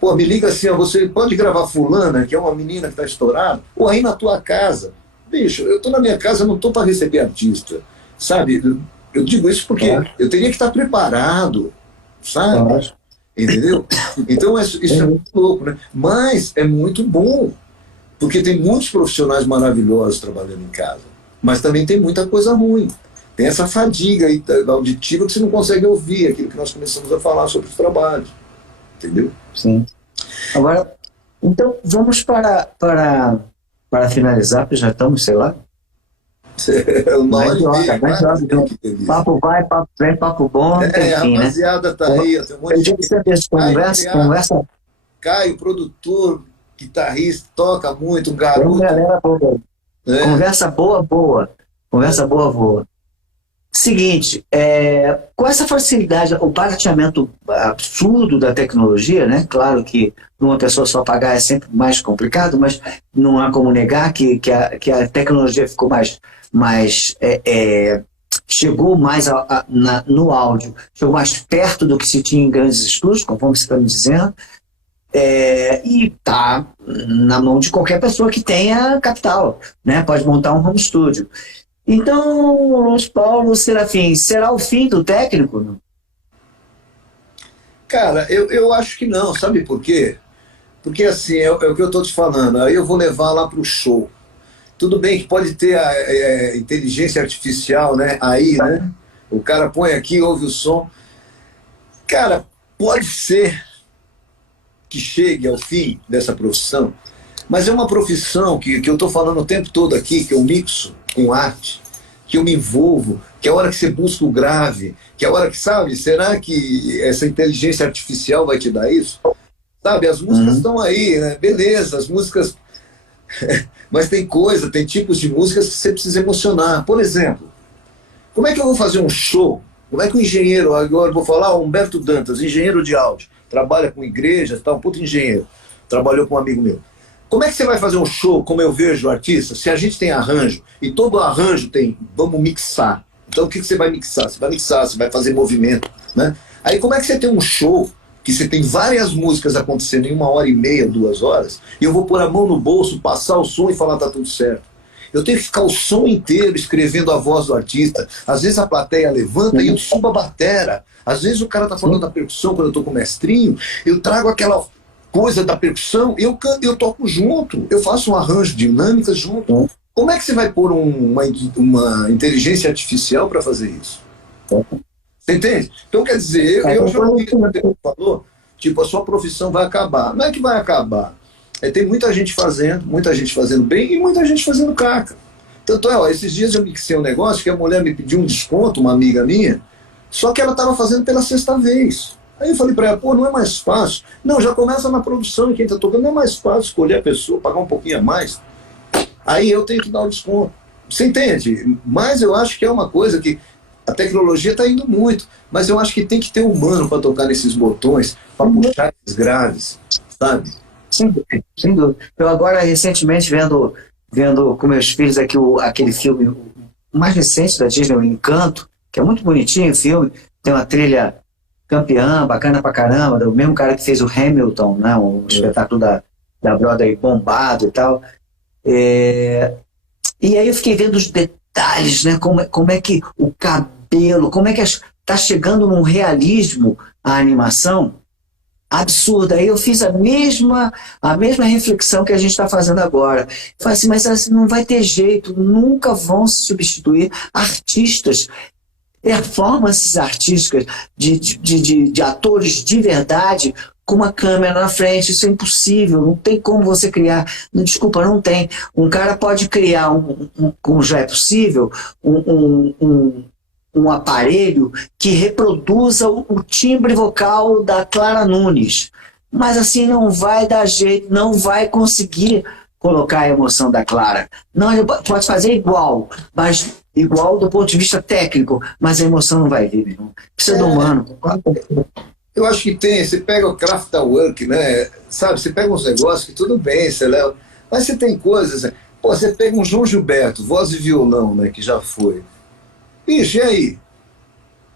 me liga assim, você pode gravar fulana, que é uma menina que está estourada, ou aí na tua casa. Bicho, eu estou na minha casa, não estou para receber artista. Sabe? Eu digo isso porque eu teria que estar preparado, sabe? Entendeu? Então isso é muito louco, né? Mas é muito bom, porque tem muitos profissionais maravilhosos trabalhando em casa, mas também tem muita coisa ruim. Tem essa fadiga aí auditiva que você não consegue ouvir aquilo que nós começamos a falar sobre os trabalhos. Entendeu? Sim. Agora, então, vamos para finalizar, porque já estamos, sei lá. Papo vai, papo vem, papo bom. Enfim, a rapaziada, né? Tá aí. Tem um monte de conversa. Caio, produtor, guitarrista, toca muito, um garoto. Galera boa. Conversa boa. Conversa boa. Seguinte, com essa facilidade, o barateamento absurdo da tecnologia, né? Claro que uma pessoa só pagar é sempre mais complicado, mas não há como negar que a tecnologia ficou chegou mais no áudio, chegou mais perto do que se tinha em grandes estúdios, conforme você está me dizendo, e está na mão de qualquer pessoa que tenha capital, né? Pode montar um home studio. Então, Luiz Paulo Serafim, será o fim do técnico? Não? Cara, eu acho que não, sabe por quê? Porque assim, é o que eu estou te falando, aí eu vou levar lá para o show. Tudo bem que pode ter a inteligência artificial, né? Aí, né? O cara põe aqui, ouve o som. Cara, pode ser que chegue ao fim dessa profissão, mas é uma profissão que eu estou falando o tempo todo aqui, que eu mixo com arte, que eu me envolvo, que é a hora que você busca o grave, que é a hora que, sabe, será que essa inteligência artificial vai te dar isso? Sabe, as músicas estão aí, né? Beleza, as músicas... mas tem tipos de músicas que você precisa emocionar. Por exemplo, como é que eu vou fazer um show? Como é que o engenheiro, agora vou falar, Humberto Dantas, engenheiro de áudio, trabalha com igrejas, tá, um puto engenheiro, trabalhou com um amigo meu. Como é que você vai fazer um show, como eu vejo o artista, se a gente tem arranjo, e todo arranjo tem, vamos mixar. Então o que você vai mixar? Você vai mixar, você vai fazer movimento, né? Aí como é que você tem um show, que você tem várias músicas acontecendo em 1h30, 2 horas, e eu vou pôr a mão no bolso, passar o som e falar tá tudo certo? Eu tenho que ficar o som inteiro escrevendo a voz do artista. Às vezes a plateia levanta e eu subo a batera. Às vezes o cara tá falando da percussão quando eu tô com o mestrinho, eu trago aquela coisa da percussão, eu toco junto, eu faço um arranjo dinâmico junto. Como é que você vai pôr uma inteligência artificial para fazer isso? Você entende? Então, quer dizer, eu já ouvi o que você falou, tipo, a sua profissão vai acabar. Não é que vai acabar. Tem muita gente fazendo bem e muita gente fazendo caca. Tanto esses dias eu mixei um negócio que a mulher me pediu um desconto, uma amiga minha, só que ela estava fazendo pela 6ª vez. Aí eu falei para ela, pô, não é mais fácil? Não, já começa na produção e quem está tocando, não é mais fácil escolher a pessoa, pagar um pouquinho a mais. Aí eu tenho que dar o desconto. Você entende? Mas eu acho que é uma coisa que a tecnologia está indo muito, mas eu acho que tem que ter humano para tocar nesses botões, para puxar esses graves, sabe? Sem dúvida, sem dúvida. Eu agora, recentemente, vendo com meus filhos aqui aquele filme o mais recente da Disney, o Encanto, que é muito bonitinho o filme, tem uma trilha campeã, bacana pra caramba, do mesmo cara que fez o Hamilton, né, um espetáculo da Broadway bombado e tal. E aí eu fiquei vendo os detalhes, né, como é que o cabelo, como é que tá chegando num realismo a animação absurda. Aí eu fiz a mesma reflexão que a gente está fazendo agora. Falei assim, mas assim, não vai ter jeito, nunca vão se substituir artistas, performances artísticas de atores de verdade com uma câmera na frente. Isso é impossível, não tem como você criar. Desculpa, não tem. Um cara pode criar, como já é possível, um aparelho que reproduza o timbre vocal da Clara Nunes. Mas assim não vai dar jeito, não vai conseguir colocar a emoção da Clara. Não, ele pode fazer igual, mas igual do ponto de vista técnico, mas a emoção não vai vir, meu irmão. Precisa do humano. Eu acho que você pega o Kraftwerk, né? Sabe, você pega uns negócios que tudo bem, você leva, mas você tem coisas, pô, você pega um João Gilberto, voz e violão, né, que já foi. Bicho, e aí?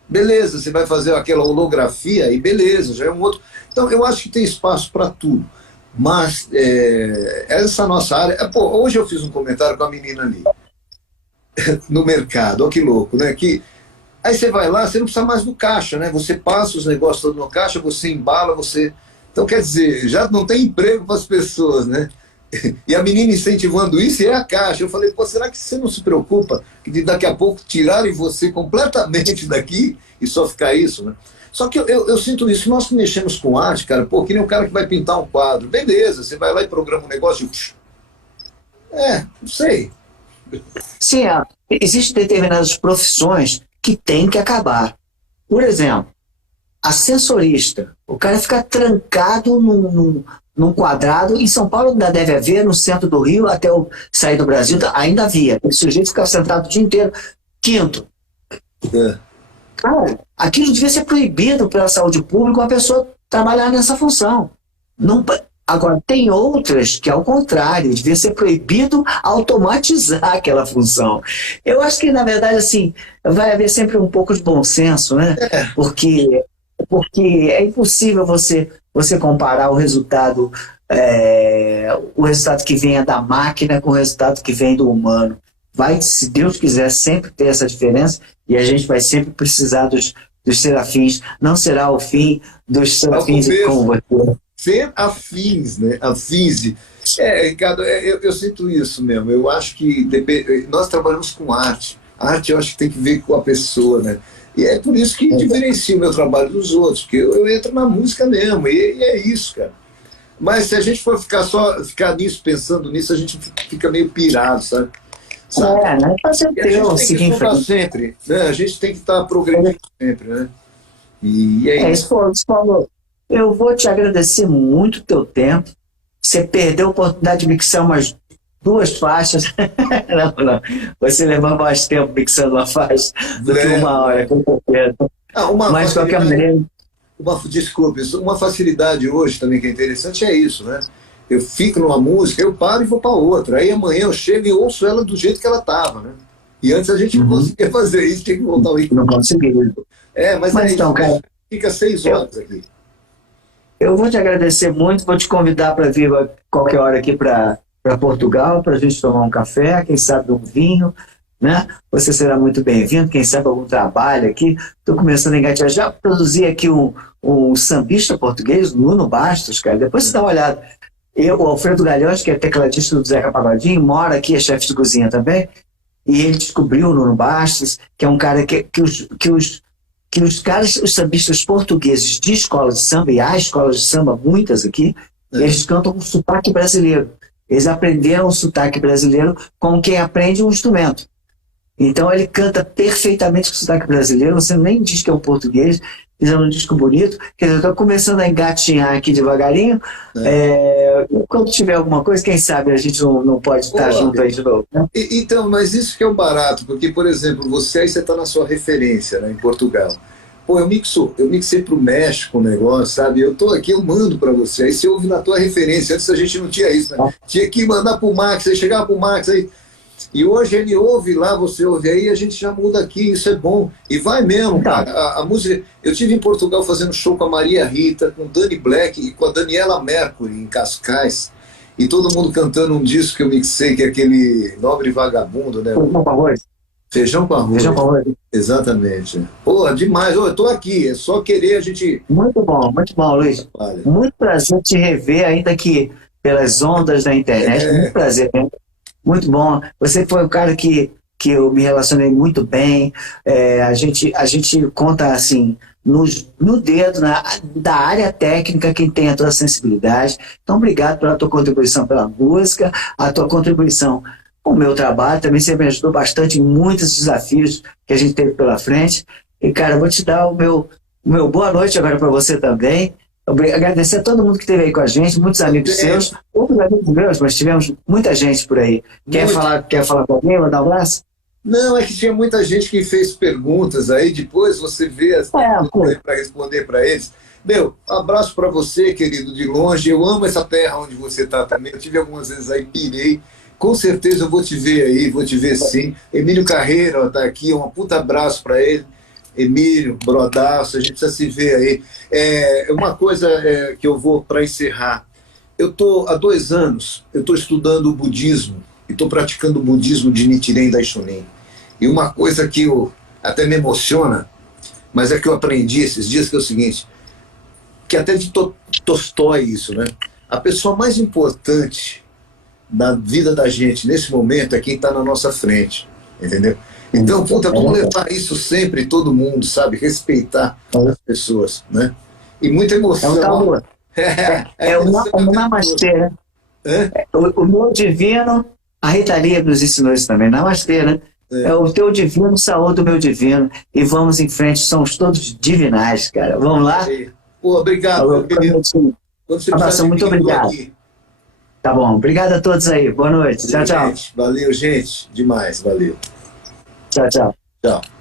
Beleza, você vai fazer aquela holografia e beleza, já é um outro. Então, eu acho que tem espaço para tudo. Mas essa nossa área... Pô, hoje eu fiz um comentário com a menina ali, no mercado, olha que louco, né? Aí você vai lá, você não precisa mais do caixa, né? Você passa os negócios todos no caixa, você embala, você... Então, quer dizer, já não tem emprego para as pessoas, né? E a menina incentivando isso, e é a caixa. Eu falei, pô, será que você não se preocupa de daqui a pouco tirarem você completamente daqui e só ficar isso, né? Só que eu sinto isso, nós que mexemos com arte, cara, pô, que nem um cara que vai pintar um quadro. Beleza, você vai lá e programa um negócio e... não sei. Sim, existem determinadas profissões que têm que acabar. Por exemplo, ascensorista. O cara fica trancado num quadrado. Em São Paulo ainda deve haver, no centro do Rio, até eu sair do Brasil, ainda havia. O sujeito ficava sentado o dia inteiro. Quinto, É. Cara, aquilo devia ser proibido pela saúde pública uma pessoa trabalhar nessa função. Não, agora, tem outras que, ao contrário, devia ser proibido automatizar aquela função. Eu acho que, na verdade, assim, vai haver sempre um pouco de bom senso, né? Porque é impossível você comparar o resultado que venha da máquina com o resultado que vem do humano. Vai, se Deus quiser, sempre ter essa diferença e a gente vai sempre precisar dos serafins. Não será o fim dos serafins como você. Ser afins, né? Afins de... Ricardo, eu sinto isso mesmo. Eu acho que nós trabalhamos com arte. A arte eu acho que tem que ver com a pessoa, né? E é por isso que diferencia o meu trabalho dos outros, porque eu entro na música mesmo, e é isso, cara. Mas se a gente for ficar nisso, pensando nisso, a gente fica meio pirado, sabe? Né? A gente tem que focar sempre, né? A gente tem que estar progredindo sempre, né? E é isso. Paulo, eu vou te agradecer muito o teu tempo. Você perdeu a oportunidade de mixar umas 2 faixas. Não. Você levou mais tempo mixando uma faixa do que 1 hora, com certeza. Mas, de qualquer maneira... Desculpe, uma facilidade hoje também que é interessante é isso, né? Eu fico numa música, eu paro e vou para outra. Aí amanhã eu chego e ouço ela do jeito que ela estava, né? E antes a gente não conseguia fazer isso, tinha que voltar o Não consegui. Mas então, cara, fica 6 horas aqui. Eu vou te agradecer muito, vou te convidar para vir a qualquer hora aqui para Portugal, para a gente tomar um café, quem sabe um vinho, né? Você será muito bem-vindo, quem sabe algum trabalho aqui. Estou começando a engatear. Já produzi aqui um sambista português, Nuno Bastos, cara. Depois você dá uma olhada. O Alfredo Galhões, que é tecladista do Zeca Pagodinho, mora aqui, é chefe de cozinha também. E ele descobriu o Nuno Bastos, que é um cara que os sambistas portugueses de escola de samba, e há escolas de samba, muitas aqui, eles cantam com sotaque brasileiro. Eles aprenderam o sotaque brasileiro como quem aprende um instrumento. Então ele canta perfeitamente com sotaque brasileiro, você nem diz que é um português, fizemos um disco bonito. Quer dizer, eu estou começando a engatinhar aqui devagarinho. Quando tiver alguma coisa, quem sabe a gente não pode estar junto aí de novo. Né? Então, mas isso que é o barato, porque, por exemplo, você está na sua referência, né, em Portugal. Pô, eu mixei pro México o negócio, sabe? Eu tô aqui, eu mando para você. Aí você ouve na tua referência. Antes a gente não tinha isso, né? Tinha que mandar pro Max, aí chegava pro Max, aí... E hoje ele ouve lá, você ouve aí, a gente já muda aqui, isso é bom. E vai mesmo, cara. A música... Eu estive em Portugal fazendo show com a Maria Rita, com o Danny Black e com a Daniela Mercury, em Cascais. E todo mundo cantando um disco que eu mixei, que é aquele Nobre Vagabundo, né? Feijão com arroz. Feijão com arroz. Exatamente. Pô, demais. Eu tô aqui, é só querer a gente... Muito bom, Luiz. Vale. Muito prazer te rever, ainda que pelas ondas da internet. Muito prazer, né? Muito bom. Você foi o cara que eu me relacionei muito bem. A gente conta assim no dedo da área técnica quem tem a tua sensibilidade. Então, obrigado pela tua contribuição pela música, a tua contribuição com o meu trabalho. Também você me ajudou bastante em muitos desafios que a gente teve pela frente. E, cara, eu vou te dar o meu boa noite agora para você também. Agradecer a todo mundo que esteve aí com a gente, muitos amigos seus, outros amigos meus, mas tivemos muita gente por aí. Quer falar com alguém, mandar um abraço? Não, é que tinha muita gente que fez perguntas aí, depois você vê as perguntas para responder para eles. Meu, abraço para você, querido, de longe. Eu amo essa terra onde você está também. Eu tive algumas vezes aí, pirei. Com certeza eu vou te ver aí, vou te ver sim. Emílio Carreira está aqui, um puta abraço para ele. Emílio, brodaço, a gente precisa se ver aí. Uma coisa que eu vou para encerrar. Há 2 anos, eu estou estudando o budismo e estou praticando o budismo de Nichiren Daishonin. E uma coisa que até me emociona, mas é que eu aprendi esses dias, que é o seguinte, que até de Tolstói isso, né? A pessoa mais importante na vida da gente nesse momento é quem está na nossa frente, entendeu? Então, vamos levar isso sempre, todo mundo, sabe? Respeitar as pessoas, né? E muita emoção. O namastê, né? O meu divino, a Rita Lee nos ensinou isso também, namastê, né? É o teu divino, saúde o meu divino. E vamos em frente, somos todos divinais, cara. Vamos lá? Pô, obrigado, meu querido. Abraço, muito obrigado. Aqui. Tá bom, obrigado a todos aí. Boa noite. Tchau, tchau. Valeu, gente. Demais, valeu. Tchau, tchau. Tchau.